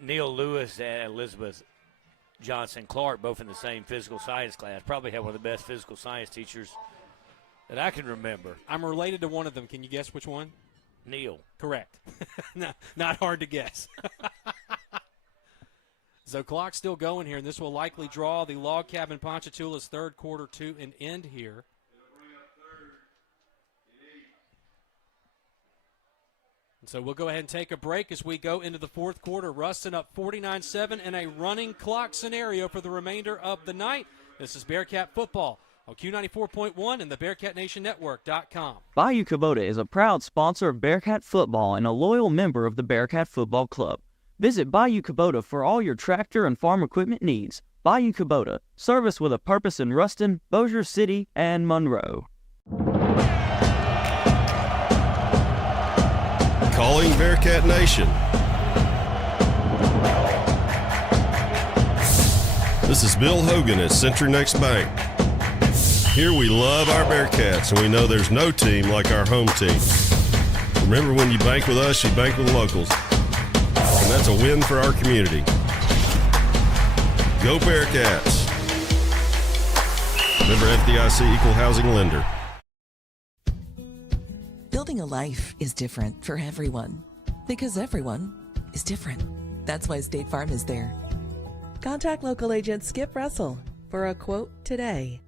Neil Lewis and Elizabeth Johnson Clark, both in the same physical science class, probably have one of the best physical science teachers that I can remember. I'm related to one of them. Can you guess which one? Neil. Correct. Not hard to guess. So clock's still going here, and this will likely draw the Log Cabin Ponchatoula's 3rd quarter to an end here. And so we'll go ahead and take a break as we go into the 4th quarter. Ruston up 49-7 in a running clock scenario for the remainder of the night. This is Bearcat football on Q94.1 and the BearcatNationNetwork.com. Bayou Kubota is a proud sponsor of Bearcat football and a loyal member of the Bearcat Football Club. Visit Bayou Kubota for all your tractor and farm equipment needs. Bayou Kubota, service with a purpose in Ruston, Bossier City, and Monroe. Calling Bearcat Nation. This is Bill Hogan at Century Next Bank. Here we love our Bearcats, and we know there's no team like our home team. Remember, when you bank with us, you bank with locals. And that's a win for our community. Go Bearcats. Member FDIC Equal Housing Lender. Building a life is different for everyone because everyone is different. That's why State Farm is there. Contact local agent Skip Russell for a quote today.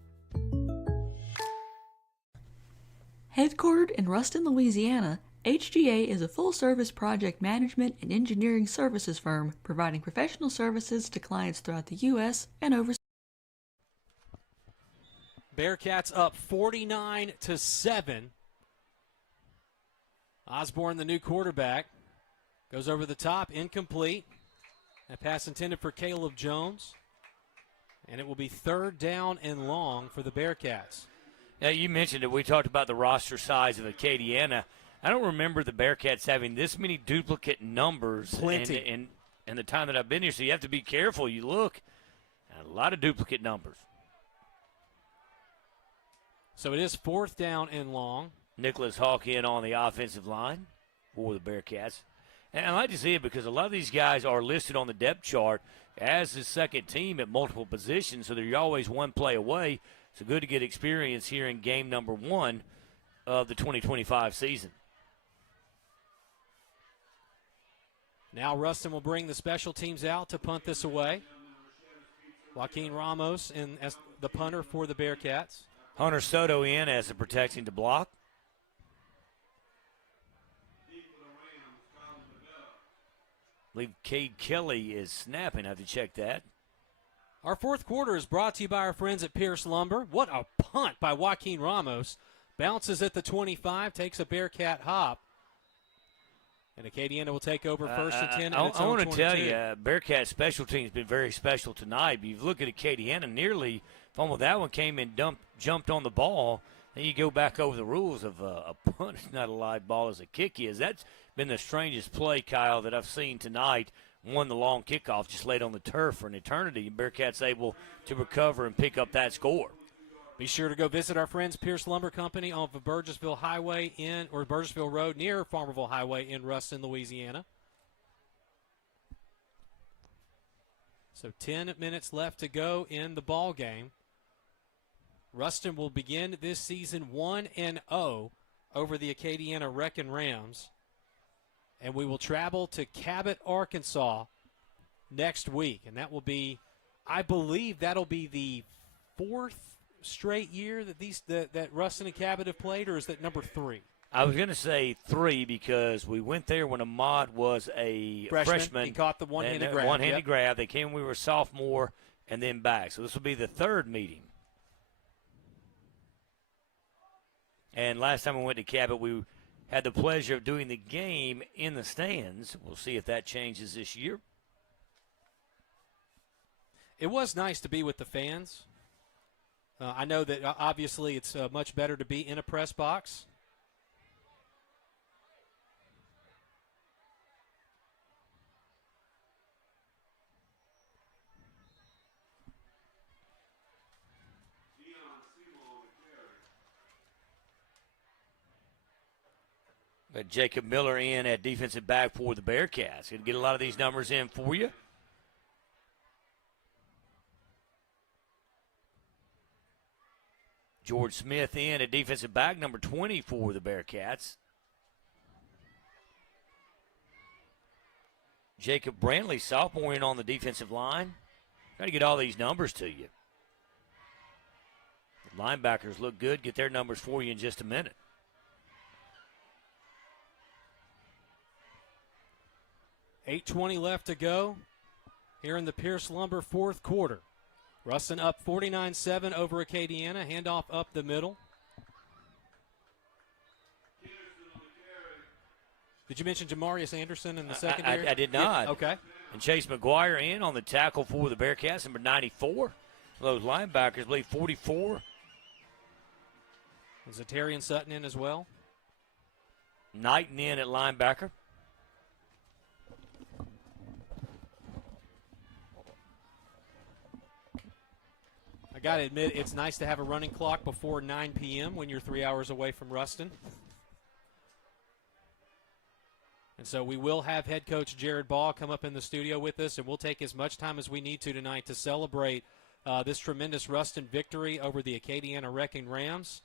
Headquartered in Ruston, Louisiana, HGA is a full-service project management and engineering services firm providing professional services to clients throughout the U.S. and overseas. Bearcats up 49-7. Osborne, the new quarterback, goes over the top, incomplete. That pass intended for Caleb Jones. And it will be 3rd down and long for the Bearcats. Now, you mentioned it. We talked about the roster size of Acadiana. I don't remember the Bearcats having this many duplicate numbers in the time that I've been here, so you have to be careful. You look, a lot of duplicate numbers. So it is 4th down and long. Nicholas Hawk in on the offensive line for the Bearcats. And I like to see it because a lot of these guys are listed on the depth chart as the second team at multiple positions, so they're always one play away. So good to get experience here in game number 1 of the 2025 season. Now Ruston will bring the special teams out to punt this away. Joaquin Ramos as the punter for the Bearcats. Hunter Soto in as the protecting to block. I believe Cade Kelly is snapping. I have to check that. Our 4th quarter is brought to you by our friends at Pierce Lumber. What a punt by Joaquin Ramos. Bounces at the 25, takes a Bearcat hop. And Acadiana will take over 1st and 10. I want to tell you, Bearcat special teams has been very special tonight. But you look at Acadiana, nearly fumbled that one, came and jumped on the ball. Then you go back over the rules of a punt is not a live ball as a kick is. That's been the strangest play, Kyle, that I've seen tonight. Won the long kickoff, just laid on the turf for an eternity, and Bearcats able to recover and pick up that score. Be sure to go visit our friends Pierce Lumber Company off of Burgessville Highway Burgessville Road near Farmerville Highway in Ruston, Louisiana. So 10 minutes left to go in the ball game. Ruston will begin this season 1-0 over the Acadiana Wrecking Rams. And we will travel to Cabot, Arkansas next week. And that will be, I believe that'll be the 4th straight year that that Ruston and Cabot have played, or is that number 3? I was going to say 3 because we went there when Ahmad was a freshman. He caught the one-handed grab. One-handed grab. They came when we were sophomore and then back. So this will be the 3rd meeting. And last time we went to Cabot, we had the pleasure of doing the game in the stands. We'll see if that changes this year. It was nice to be with the fans. I know that obviously it's much better to be in a press box. But Jacob Miller in at defensive back for the Bearcats. Going to get a lot of these numbers in for you. George Smith in at defensive back, number 20 for the Bearcats. Jacob Brantley, sophomore, in on the defensive line. Got to get all these numbers to you. The linebackers look good. Get their numbers for you in just a minute. $8:20 left to go here in the Pierce Lumber fourth quarter. Ruston up 49-7 over Acadiana. Handoff up the middle. Did you mention Jamarius Anderson in the secondary? I did not. Okay. And Chase McGuire in on the tackle for the Bearcats, number 94. Those linebackers, I believe 44. Zatarian Sutton in as well. Knighton in at linebacker. I got to admit, it's nice to have a running clock before 9 p.m. when you're 3 hours away from Ruston. And so we will have head coach Jared Ball come up in the studio with us, and we'll take as much time as we need to tonight to celebrate this tremendous Ruston victory over the Acadiana Wrecking Rams.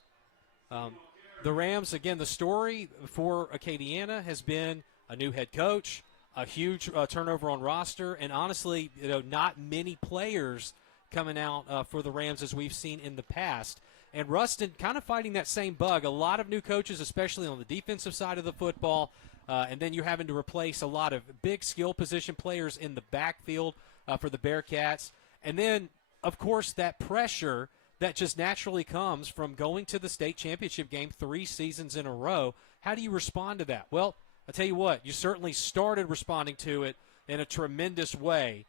The Rams, again, the story for Acadiana has been a new head coach, a huge turnover on roster, and honestly, not many players coming out for the Rams as we've seen in the past. And Ruston kind of fighting that same bug. A lot of new coaches, especially on the defensive side of the football, and then you're having to replace a lot of big skill position players in the backfield for the Bearcats. And then, of course, that pressure that just naturally comes from going to the state championship game 3 seasons in a row. How do you respond to that? Well, I'll tell you what, you certainly started responding to it in a tremendous way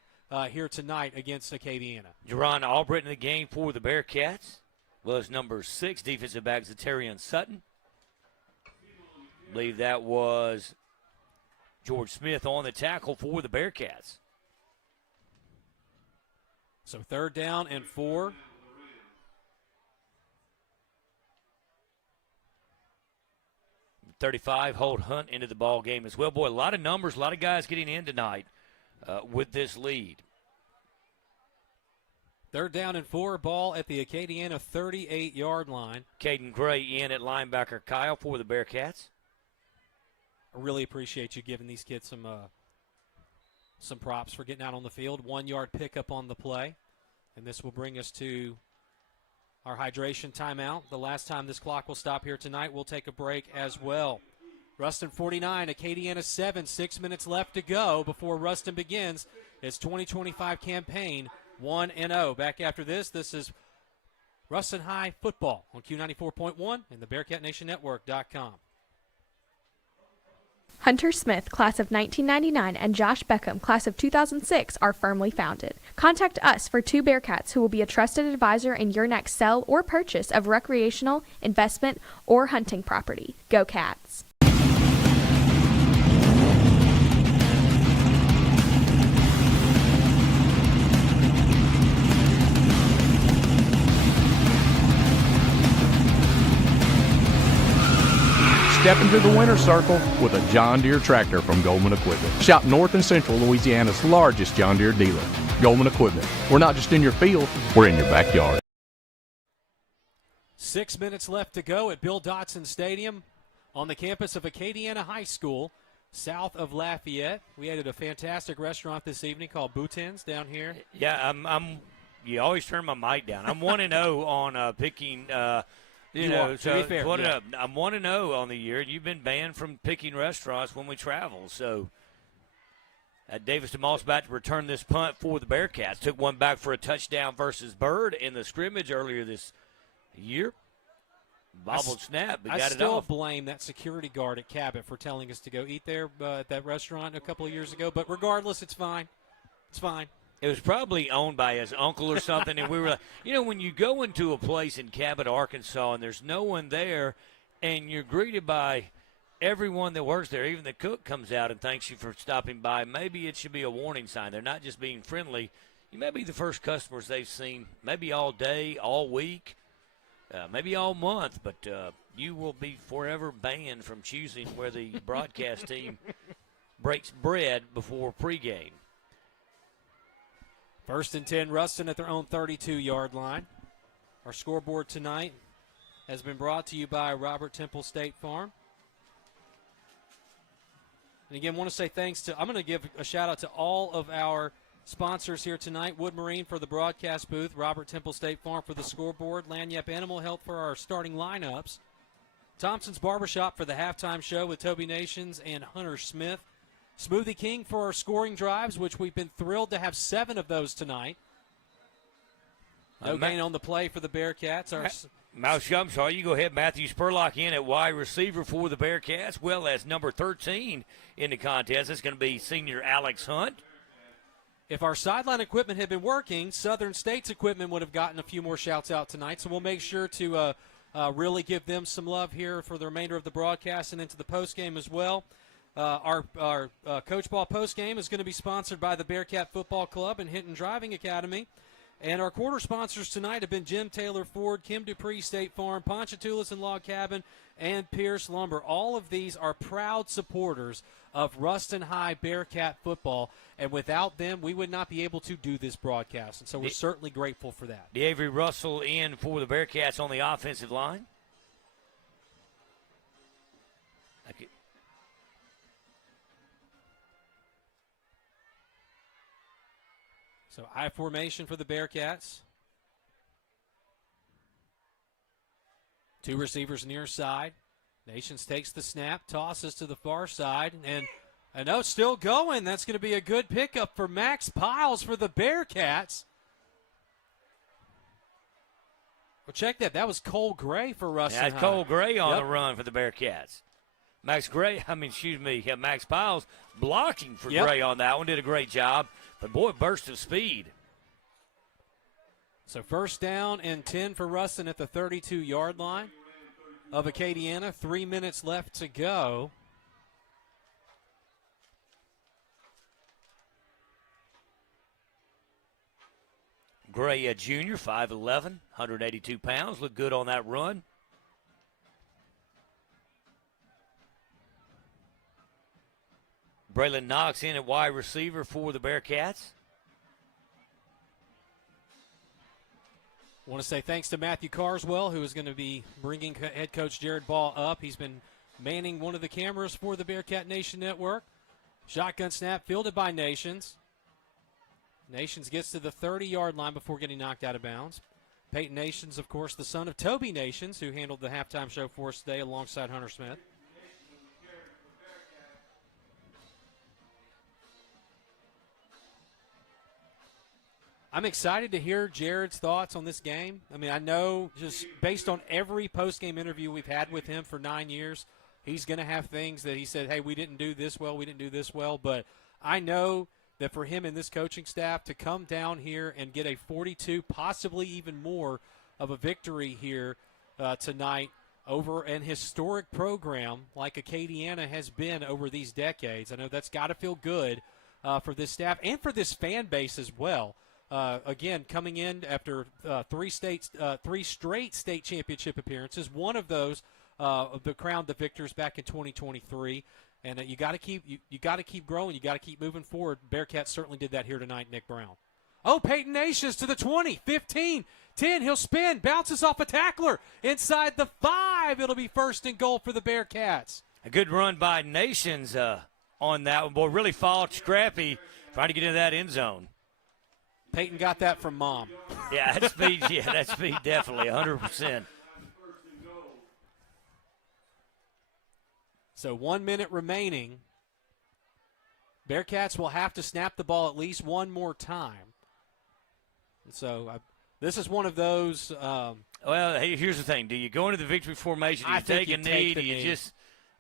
here tonight against Acadiana. Jerron Albritton in the game for the Bearcats was number 6, defensive back Zatarian Sutton. I believe that was George Smith on the tackle for the Bearcats. So 3rd down and 4. .35 Holt Hunt into the ball game as well. Boy, a lot of numbers, a lot of guys getting in tonight with this lead. 3rd down and 4, ball at the Acadiana 38-yard line. Caden Gray in at linebacker Kyle for the Bearcats. I really appreciate you giving these kids some props for getting out on the field. 1-yard pickup on the play. And this will bring us to our hydration timeout. The last time this clock will stop here tonight, we'll take a break as well. Ruston 49, Acadiana 7, 6 minutes left to go before Ruston begins its 2025 campaign 1-0. Back after this is Ruston High football on Q94.1 and the BearcatNationNetwork.com. Hunter Smith, class of 1999, and Josh Beckham, class of 2006, are firmly founded. Contact us for 2 Bearcats who will be a trusted advisor in your next sell or purchase of recreational, investment, or hunting property. Go Cats! Step into the winner's circle with a John Deere tractor from Goldman Equipment. Shop North and Central Louisiana's largest John Deere dealer, Goldman Equipment. We're not just in your field, we're in your backyard. 6 minutes left to go at Bill Dotson Stadium on the campus of Acadiana High School, south of Lafayette. We ate at a fantastic restaurant this evening called Boutin's down here. Yeah, you always turn my mic down. I'm 1-0 on picking to be fair, yeah. I'm 1-0 on the year, and you've been banned from picking restaurants when we travel. So Davis DeMoss about to return this punt for the Bearcats. Took one back for a touchdown versus Byrd in the scrimmage earlier this year. Bobbled snap, but I got it still off. blame that security guard at Cabot for telling us to go eat there at that restaurant a couple of years ago. But regardless, it's fine. It's fine. It was probably owned by his uncle or something, and we were like, when you go into a place in Cabot, Arkansas, and there's no one there, and you're greeted by everyone that works there, even the cook comes out and thanks you for stopping by, maybe it should be a warning sign. They're not just being friendly. You may be the first customers they've seen maybe all day, all week, maybe all month, but you will be forever banned from choosing where the broadcast team breaks bread before pregame. 1st and 10, Ruston at their own 32-yard line. Our scoreboard tonight has been brought to you by Robert Temple State Farm. And again, want to say I'm going to give a shout-out to all of our sponsors here tonight. Wood Marine for the broadcast booth, Robert Temple State Farm for the scoreboard, Lanyap Animal Health for our starting lineups, Thompson's Barbershop for the halftime show with Toby Nations and Hunter Smith, Smoothie King for our scoring drives, which we've been thrilled to have 7 of those tonight. No gain on the play for the Bearcats. I'm sorry, you go ahead. Matthew Spurlock in at wide receiver for the Bearcats. Well, as number 13 in the contest, it's going to be senior Alex Hunt. If our sideline equipment had been working, Southern State's equipment would have gotten a few more shouts out tonight. So we'll make sure to really give them some love here for the remainder of the broadcast and into the postgame as well. Our Coach Ball postgame is going to be sponsored by the Bearcat Football Club and Hinton Driving Academy. And our quarter sponsors tonight have been Jim Taylor Ford, Kim Dupree State Farm, Ponchatoula and Log Cabin, and Pierce Lumber. All of these are proud supporters of Ruston High Bearcat football, and without them, we would not be able to do this broadcast. And so we're certainly grateful for that. Avery Russell in for the Bearcats on the offensive line. Okay. So I formation for the Bearcats. 2 receivers near side. Nations takes the snap, tosses to the far side, and it's still going. That's going to be a good pickup for Max Piles for the Bearcats. Well, check that. That was Cole Gray for Ruston High. That's Cole Gray on the run for the Bearcats. Max Piles blocking for Gray on that one. Did a great job. But, boy, burst of speed. So 1st down and 10 for Ruston at the 32-yard line of Acadiana. 3 minutes left to go. Gray, a junior, 5'11", 182 pounds. Looked good on that run. Braylon Knox in at wide receiver for the Bearcats. I want to say thanks to Matthew Carswell, who is going to be bringing head coach Jared Ball up. He's been manning one of the cameras for the Bearcat Nation Network. Shotgun snap fielded by Nations. Nations gets to the 30-yard line before getting knocked out of bounds. Peyton Nations, of course, the son of Toby Nations, who handled the halftime show for us today alongside Hunter Smith. I'm excited to hear Jared's thoughts on this game. I mean, I know just based on every post-game interview we've had with him for 9 years, he's going to have things that he said, hey, we didn't do this well. But I know that for him and this coaching staff to come down here and get a 42, possibly even more of a victory here tonight over an historic program like Acadiana has been over these decades, I know that's got to feel good for this staff and for this fan base as well. Again, coming in after 3 straight state championship appearances, one of those the crowned the victors back in 2023, and you got to keep growing, you got to keep moving forward. Bearcats certainly did that here tonight. Nick Brown. Oh, Peyton Nations to the 20, 15, 10. He'll spin, bounces off a tackler inside the 5. It'll be 1st and goal for the Bearcats. A good run by Nations on that one. Boy, really fought scrappy trying to get into that end zone. Peyton got that from Mom. Yeah, that speed. Yeah, that speed definitely 100%. So 1 minute remaining. Bearcats will have to snap the ball at least one more time. So this is one of those. Well, hey, here's the thing. Do you go into the victory formation? Do you take a knee? Do you just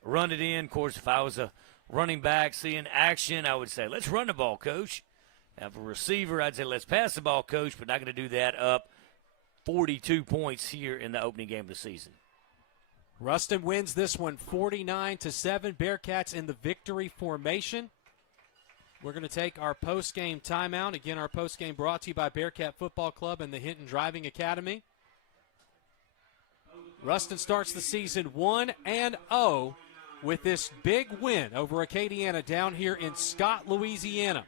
run it in? Of course, if I was a running back seeing action, I would say, let's run the ball, coach. Now, for a receiver, I'd say, let's pass the ball, coach, but not going to do that up 42 points here in the opening game of the season. Ruston wins this one 49-7. Bearcats in the victory formation. We're going to take our post-game timeout. Again, our post-game brought to you by Bearcat Football Club and the Hinton Driving Academy. Ruston starts the season 1-0 with this big win over Acadiana down here in Scott, Louisiana.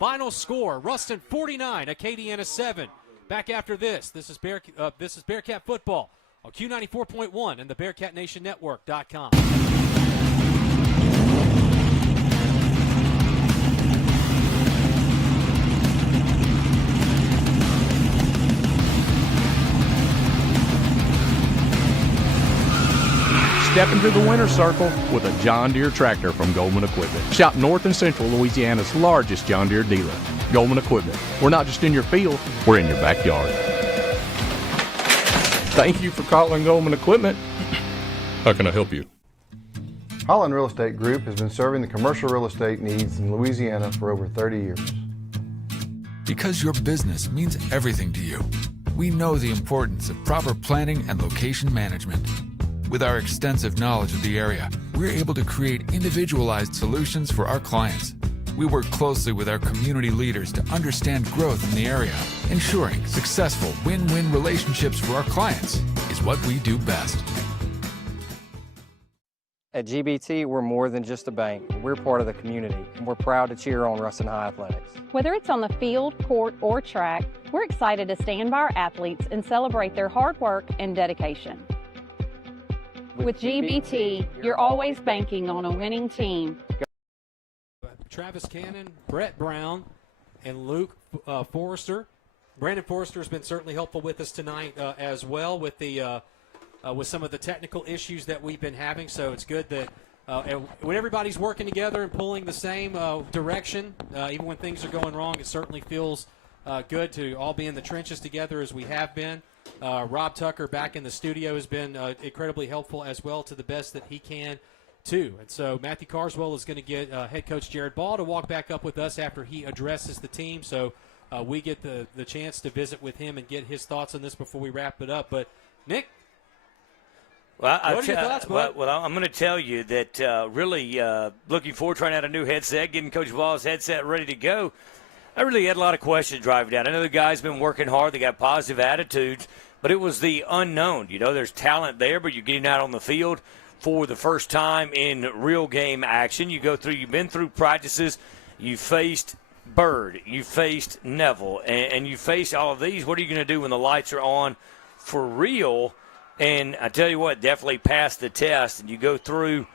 Final score, Ruston 49, Acadiana 7. Back after this. This is Bearcat Football on Q94.1 and the BearcatNationNetwork.com. Step into the winner's circle with a John Deere tractor from Goldman Equipment. Shop North and Central Louisiana's largest John Deere dealer. Goldman Equipment. We're not just in your field, we're in your backyard. Thank you for calling Goldman Equipment. How can I help you? Holland Real Estate Group has been serving the commercial real estate needs in Louisiana for over 30 years. Because your business means everything to you, we know the importance of proper planning and location management. With our extensive knowledge of the area, we're able to create individualized solutions for our clients. We work closely with our community leaders to understand growth in the area. Ensuring successful win-win relationships for our clients is what we do best. At GBT, we're more than just a bank. We're part of the community, and we're proud to cheer on Ruston High Athletics. Whether it's on the field, court, or track, we're excited to stand by our athletes and celebrate their hard work and dedication. With GBT, you're always banking on a winning team. Travis Cannon, Brett Brown, and Luke Forrester. Brandon Forrester has been certainly helpful with us tonight as well with the with some of the technical issues that we've been having. So it's good that when everybody's working together and pulling the same direction, even when things are going wrong, it certainly feels good to all be in the trenches together as we have been. Rob Tucker back in the studio has been incredibly helpful as well, to the best that he can too. And so Matthew Carswell is going to get head coach Jared Ball to walk back up with us after he addresses the team. So we get the chance to visit with him and get his thoughts on this before we wrap it up. But Nick, what are your thoughts, bud? Well, I'm going to tell you that really looking forward to trying out a new headset, getting Coach Ball's headset ready to go. I really had a lot of questions driving down. I know the guys been working hard. They got positive attitudes, but it was the unknown. You know, there's talent there, but you're getting out on the field for the first time in real game action. You've been through practices. You faced Bird. You faced Neville. And you faced all of these. What are you going to do when the lights are on for real? And I tell you what, definitely passed the test. And you go through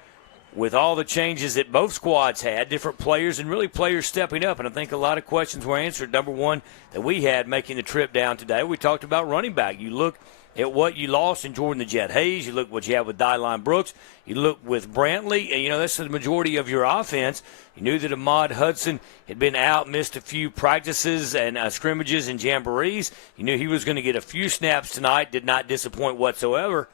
with all the changes that both squads had, different players, and really players stepping up. And I think a lot of questions were answered. Number one that we had making the trip down today, we talked about running back. You look at what you lost in Jordan the Jet Hayes. You look at what you have with Dylan Brooks. You look with Brantley, and, that's the majority of your offense. You knew that Ahmad Hudson had been out, missed a few practices and scrimmages and jamborees. You knew he was going to get a few snaps tonight, did not disappoint whatsoever.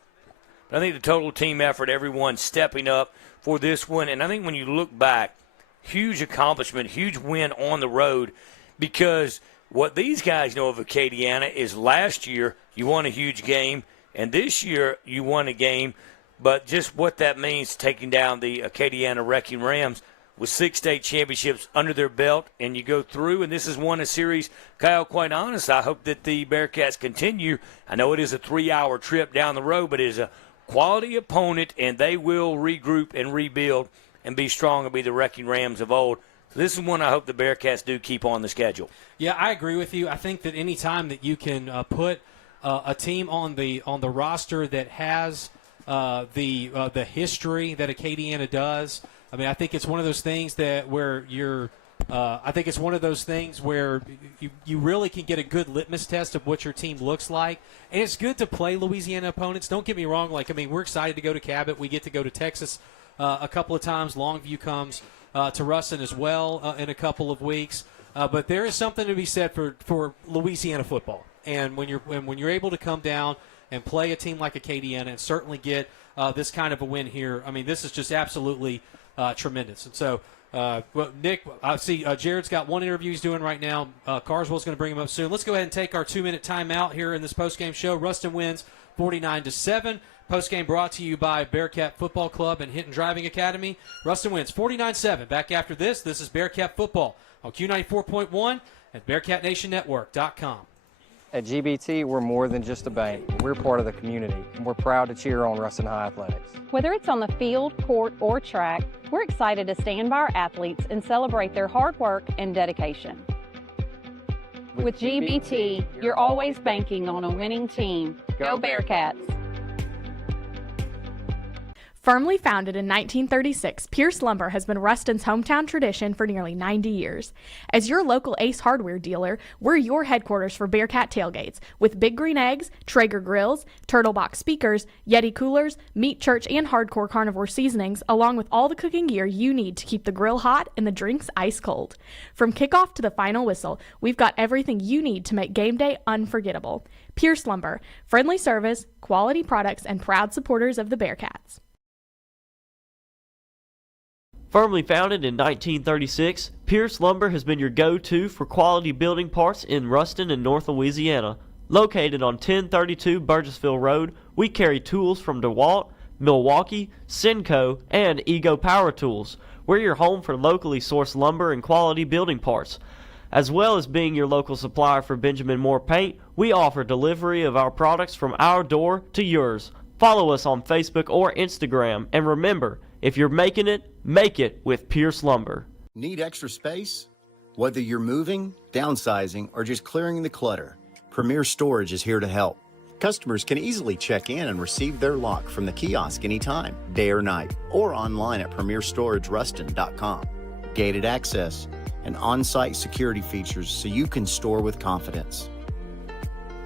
But I think the total team effort, everyone stepping up for this one. And I think when you look back, huge accomplishment, huge win on the road, because what these guys know of Acadiana is last year you won a huge game, and this year you won a game. But just what that means, taking down the Acadiana Wrecking Rams with 6 state championships under their belt, and you go through, and this is one a series, Kyle, quite honest, I hope that the Bearcats continue. I know it is a 3-hour trip down the road, but it is a quality opponent, and they will regroup and rebuild and be strong and be the Wrecking Rams of old. So this is one I hope the Bearcats do keep on the schedule. Yeah, I agree with you. I think that any time that you can put a team on the roster that has the history that Acadiana does, I mean, I think it's one of those things that where you're. I think it's one of those things where you really can get a good litmus test of what your team looks like. And it's good to play Louisiana opponents. Don't get me wrong. We're excited to go to Cabot. We get to go to Texas a couple of times. Longview comes to Ruston as well in a couple of weeks. But there is something to be said for Louisiana football. And when you're able to come down and play a team like Acadiana and certainly get this kind of a win here. I mean, this is just absolutely tremendous. And so, Nick, I see Jared's got one interview he's doing right now. Carswell's going to bring him up soon. Let's go ahead and take our 2-minute timeout here in this postgame show. Ruston wins 49-7. Postgame brought to you by Bearcat Football Club and Hinton Driving Academy. Ruston wins 49-7. Back after this, this is Bearcat Football on Q94.1 and BearcatNationNetwork.com. At GBT, we're more than just a bank. We're part of the community, and we're proud to cheer on Ruston High Athletics. Whether it's on the field, court, or track, we're excited to stand by our athletes and celebrate their hard work and dedication. With GBT, you're always banking on a winning team. Go Bearcats! Firmly founded in 1936, Pierce Lumber has been Ruston's hometown tradition for nearly 90 years. As your local Ace Hardware dealer, we're your headquarters for Bearcat tailgates, with Big Green Eggs, Traeger grills, Turtle Box speakers, Yeti coolers, meat church and hardcore carnivore seasonings, along with all the cooking gear you need to keep the grill hot and the drinks ice cold. From kickoff to the final whistle, we've got everything you need to make game day unforgettable. Pierce Lumber, friendly service, quality products, and proud supporters of the Bearcats. Firmly founded in 1936, Pierce Lumber has been your go-to for quality building parts in Ruston and North Louisiana. Located on 1032 Burgessville Road, we carry tools from DeWalt, Milwaukee, Senco, and Ego Power Tools. We're your home for locally sourced lumber and quality building parts. As well as being your local supplier for Benjamin Moore Paint, we offer delivery of our products from our door to yours. Follow us on Facebook or Instagram, and remember, if you're making it, make it with Pierce Lumber. Need extra space? Whether you're moving, downsizing, or just clearing the clutter, Premier Storage is here to help. Customers can easily check in and receive their lock from the kiosk anytime, day or night, or online at premierstorageruston.com. Gated access and on-site security features so you can store with confidence.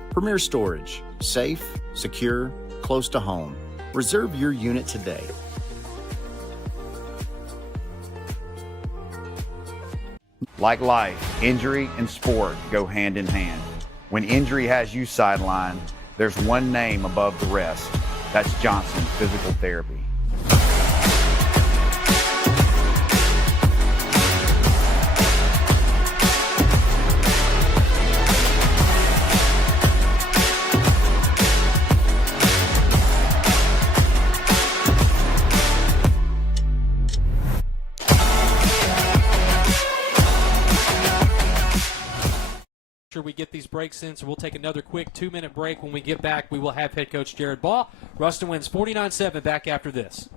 Premier Storage, safe, secure, close to home. Reserve your unit today. Like life, injury and sport go hand in hand. When injury has you sidelined, there's one name above the rest. That's Johnson Physical Therapy. We get these breaks in, so we'll take another quick 2-minute break. When we get back, we will have head coach Jared Baugh. Ruston wins 49-7. Back after this.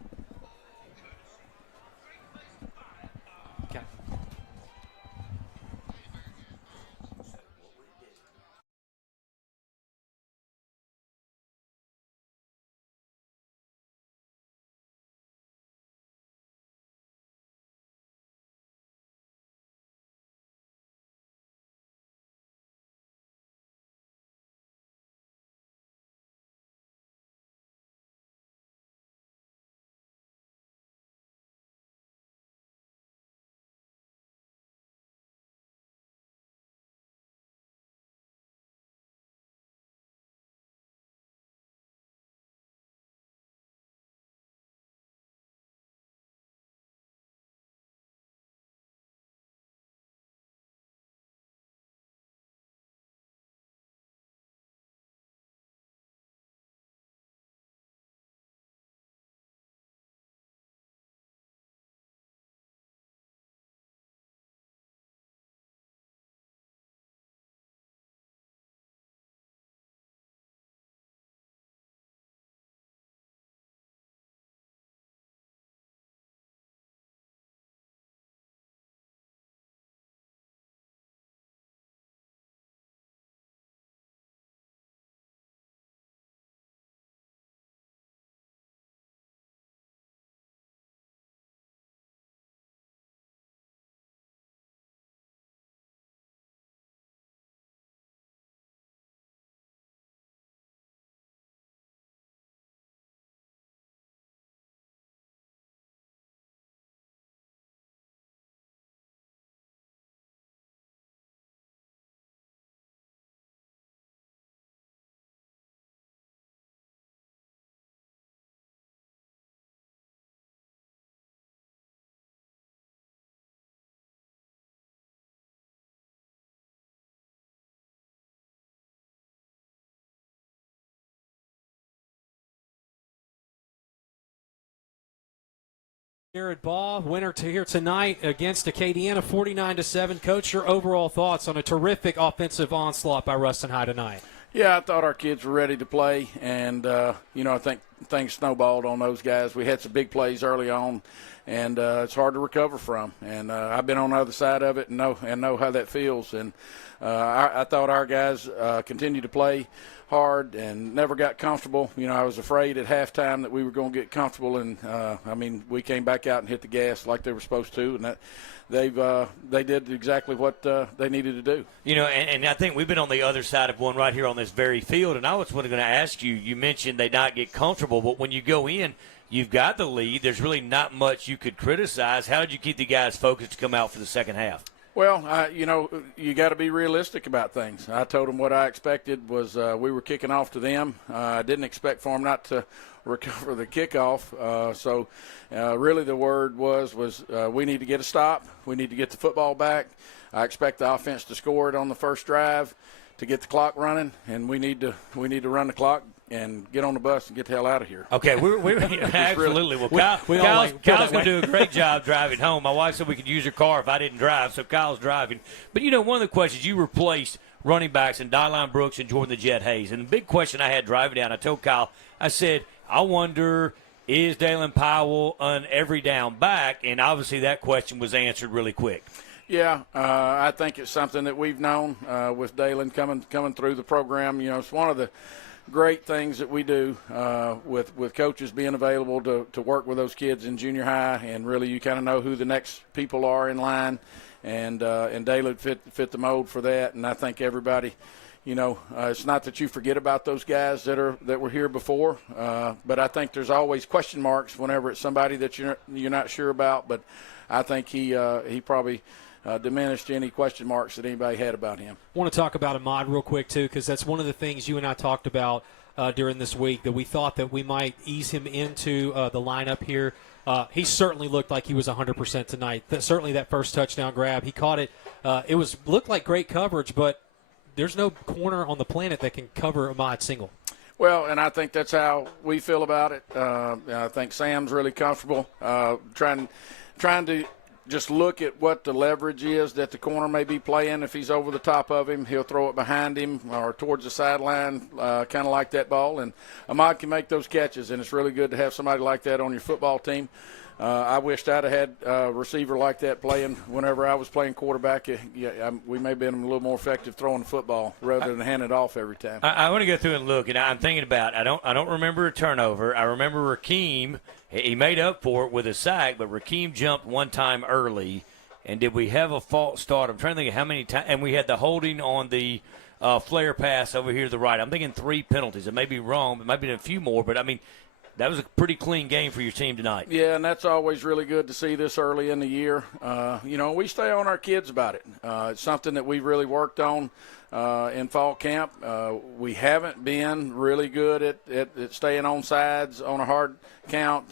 Jared Baugh, winner to here tonight against Acadiana, 49-7. Coach, your overall thoughts on a terrific offensive onslaught by Ruston High tonight? Yeah, I thought our kids were ready to play, and, I think things snowballed on those guys. We had some big plays early on, and it's hard to recover from. And I've been on the other side of it and know how that feels. And I thought our guys continued to play hard and never got comfortable. I was afraid at halftime that we were going to get comfortable, and we came back out and hit the gas like they were supposed to, and that they did exactly what they needed to do. And I think we've been on the other side of one right here on this very field, and I was going to ask you. You mentioned they not get comfortable, but when you go in, you've got the lead. There's really not much you could criticize. How did you keep the guys focused to come out for the second half? Well, you got to be realistic about things. I told them what I expected was we were kicking off to them. I didn't expect for them not to recover the kickoff. So really the word was we need to get a stop. We need to get the football back. I expect the offense to score it on the first drive to get the clock running, and we need to run the clock and get on the bus and get the hell out of here. Okay, we're absolutely. Well, Kyle's going to do a great job driving home. My wife said we could use her car if I didn't drive, so Kyle's driving. But, one of the questions, you replaced running backs in Dylan Brooks and Jordan the Jet Hayes. And the big question I had driving down, I told Kyle, I said, I wonder, is Dalen Powell an every down back? And obviously that question was answered really quick. Yeah, I think it's something that we've known with Dalen coming through the program. It's one of the great things that we do with coaches being available to work with those kids in junior high, and really you kind of know who the next people are in line, and Dalen fit the mold for that. And I think everybody, it's not that you forget about those guys that were here before, but I think there's always question marks whenever it's somebody that you're not sure about. But I think he probably diminished any question marks that anybody had about him. I want to talk about Ahmad real quick, too, because that's one of the things you and I talked about during this week, that we thought that we might ease him into the lineup here. He certainly looked like he was 100% tonight. Certainly that first touchdown grab, he caught it. It looked like great coverage, but there's no corner on the planet that can cover Ahmad single. Well, and I think that's how we feel about it. I think Sam's really comfortable trying to just look at what the leverage is that the corner may be playing. If he's over the top of him, he'll throw it behind him or towards the sideline, kind of like that ball. And Ahmad can make those catches, and it's really good to have somebody like that on your football team. I wished I'd have had a receiver like that playing whenever I was playing quarterback. We may have been a little more effective throwing the football rather than handing it off every time. I want to go through and look, and I'm thinking about I don't remember a turnover. I remember Rakeem. He made up for it with a sack, but Rakeem jumped one time early. And did we have a false start? I'm trying to think of how many times. And we had the holding on the flare pass over here to the right. I'm thinking 3 penalties. I may be wrong. It might be a few more, but, that was a pretty clean game for your team tonight. Yeah, and that's always really good to see this early in the year. We stay on our kids about it. It's something that we've really worked on in fall camp. We haven't been really good at staying on sides on a hard count.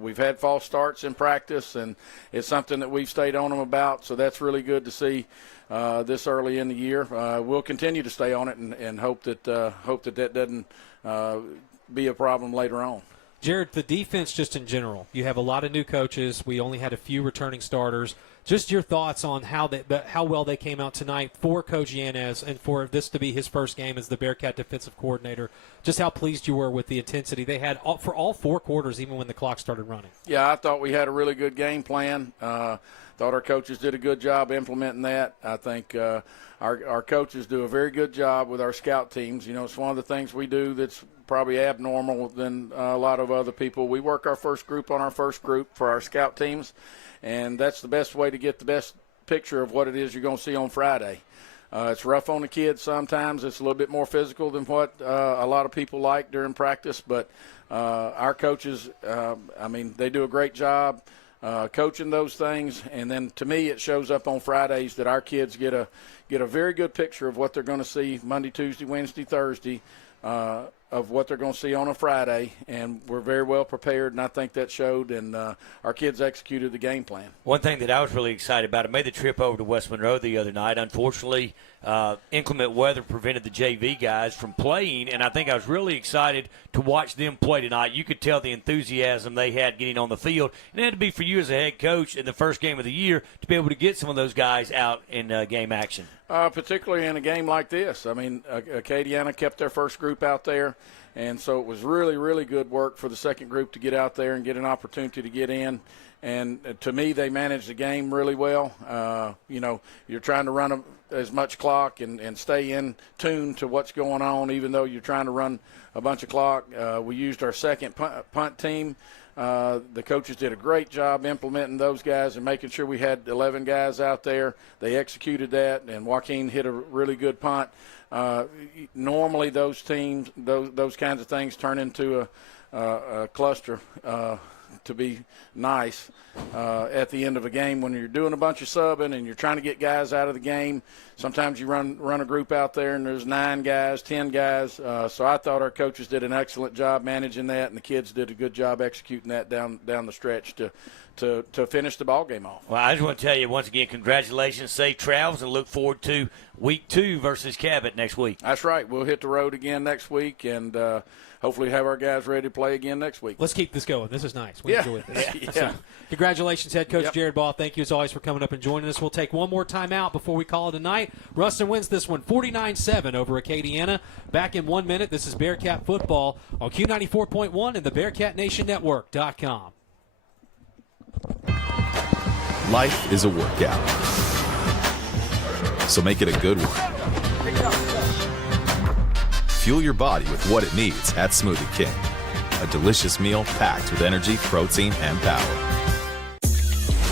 We've had false starts in practice, and it's something that we've stayed on them about, so that's really good to see this early in the year. We'll continue to stay on it and hope that doesn't be a problem later on. Jared, the defense just in general, you have a lot of new coaches. We only had a few returning starters. Just your thoughts on how well they came out tonight for Coach Yanez and for this to be his first game as the Bearcat defensive coordinator. Just how pleased you were with the intensity they had for all 4 quarters, even when the clock started running. Yeah, I thought we had a really good game plan. Thought our coaches did a good job implementing that. I think our coaches do a very good job with our scout teams. It's one of the things we do that's probably abnormal than a lot of other people. We work our first group on our first group for our scout teams, and that's the best way to get the best picture of what it is you're going to see on Friday. It's rough on the kids sometimes. It's a little bit more physical than what a lot of people like during practice, but our coaches, they do a great job coaching those things, and then to me it shows up on Fridays that our kids get a very good picture of what they're going to see Monday, Tuesday, Wednesday, Thursday of what they're going to see on a Friday, and we're very well prepared, and I think that showed, and our kids executed the game plan. One thing that I was really excited about, I made the trip over to West Monroe the other night. Unfortunately, inclement weather prevented the JV guys from playing, and I think I was really excited to watch them play tonight. You could tell the enthusiasm they had getting on the field, and it had to be for you as a head coach in the first game of the year to be able to get some of those guys out in game action. Particularly in a game like this. I mean, Acadiana kept their first group out there, and so it was really, really good work for the second group to get out there and get an opportunity to get in. And to me, they managed the game really well. You're trying to run as much clock and stay in tune to what's going on, even though you're trying to run a bunch of clock. We used our second punt team. The coaches did a great job implementing those guys and making sure we had 11 guys out there. They executed that, and Joaquin hit a really good punt. Normally those teams, those kinds of things turn into a cluster to be nice at the end of a game when you're doing a bunch of subbing and you're trying to get guys out of the game. Sometimes you run a group out there and there's 9 guys, 10 guys. So I thought our coaches did an excellent job managing that, and the kids did a good job executing that down the stretch to finish the ball game off. Well, I just want to tell you once again, congratulations, safe travels, and look forward to week 2 versus Cabot next week. That's right. We'll hit the road again next week, and hopefully have our guys ready to play again next week. Let's keep this going. This is nice. We enjoyed this. Yeah. So, congratulations, head coach Jared Ball. Thank you, as always, for coming up and joining us. We'll take one more time out before we call it a night. Ruston wins this one 49-7 over Acadiana. Back in 1 minute. This is Bearcat football on Q94.1 and the BearcatNationNetwork.com. Life is a workout, so make it a good one. Fuel your body with what it needs at Smoothie King. A delicious meal packed with energy, protein, and power.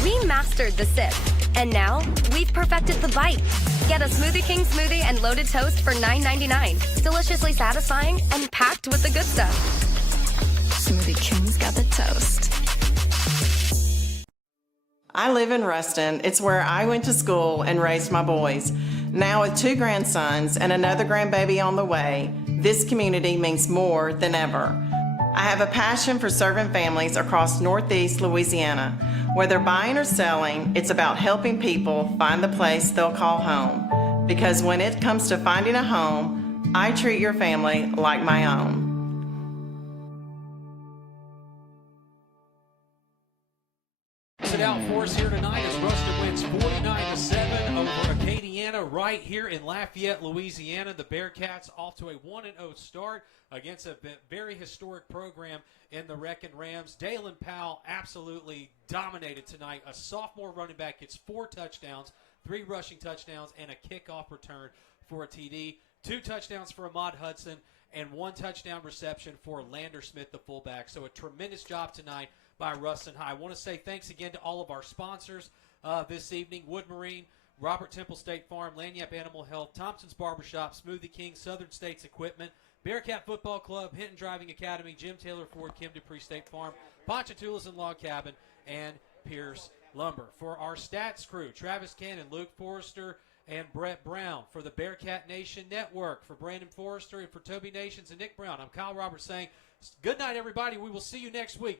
We mastered the sip, and now we've perfected the bite. Get a Smoothie King smoothie and loaded toast for $9.99. Deliciously satisfying and packed with the good stuff. Smoothie King's got the toast. I live in Ruston. It's where I went to school and raised my boys. Now with 2 grandsons and another grandbaby on the way, this community means more than ever. I have a passion for serving families across Northeast Louisiana. Whether buying or selling, it's about helping people find the place they'll call home. Because when it comes to finding a home, I treat your family like my own. It out for us here tonight as Ruston wins 49-7 over Acadiana right here in Lafayette, Louisiana. The Bearcats off to a 1-0 start against a very historic program in the Wrecking Rams. Dalen Powell absolutely dominated tonight. A sophomore running back gets 4 touchdowns, 3 rushing touchdowns, and a kickoff return for a TD. 2 touchdowns for Ahmad Hudson and 1 touchdown reception for Lander Smith, the fullback. So a tremendous job tonight by Ruston High. I want to say thanks again to all of our sponsors this evening: Wood Marine, Robert Temple State Farm, Lanyap Animal Health, Thompson's Barbershop, Smoothie King, Southern States Equipment, Bearcat Football Club, Hinton Driving Academy, Jim Taylor Ford, Kim Dupree State Farm, Ponchatoula's and Log Cabin, and Pierce Lumber. For our stats crew, Travis Cannon, Luke Forrester, and Brett Brown. For the Bearcat Nation Network, for Brandon Forrester, and for Toby Nations and Nick Brown, I'm Kyle Roberts saying good night, everybody. We will see you next week.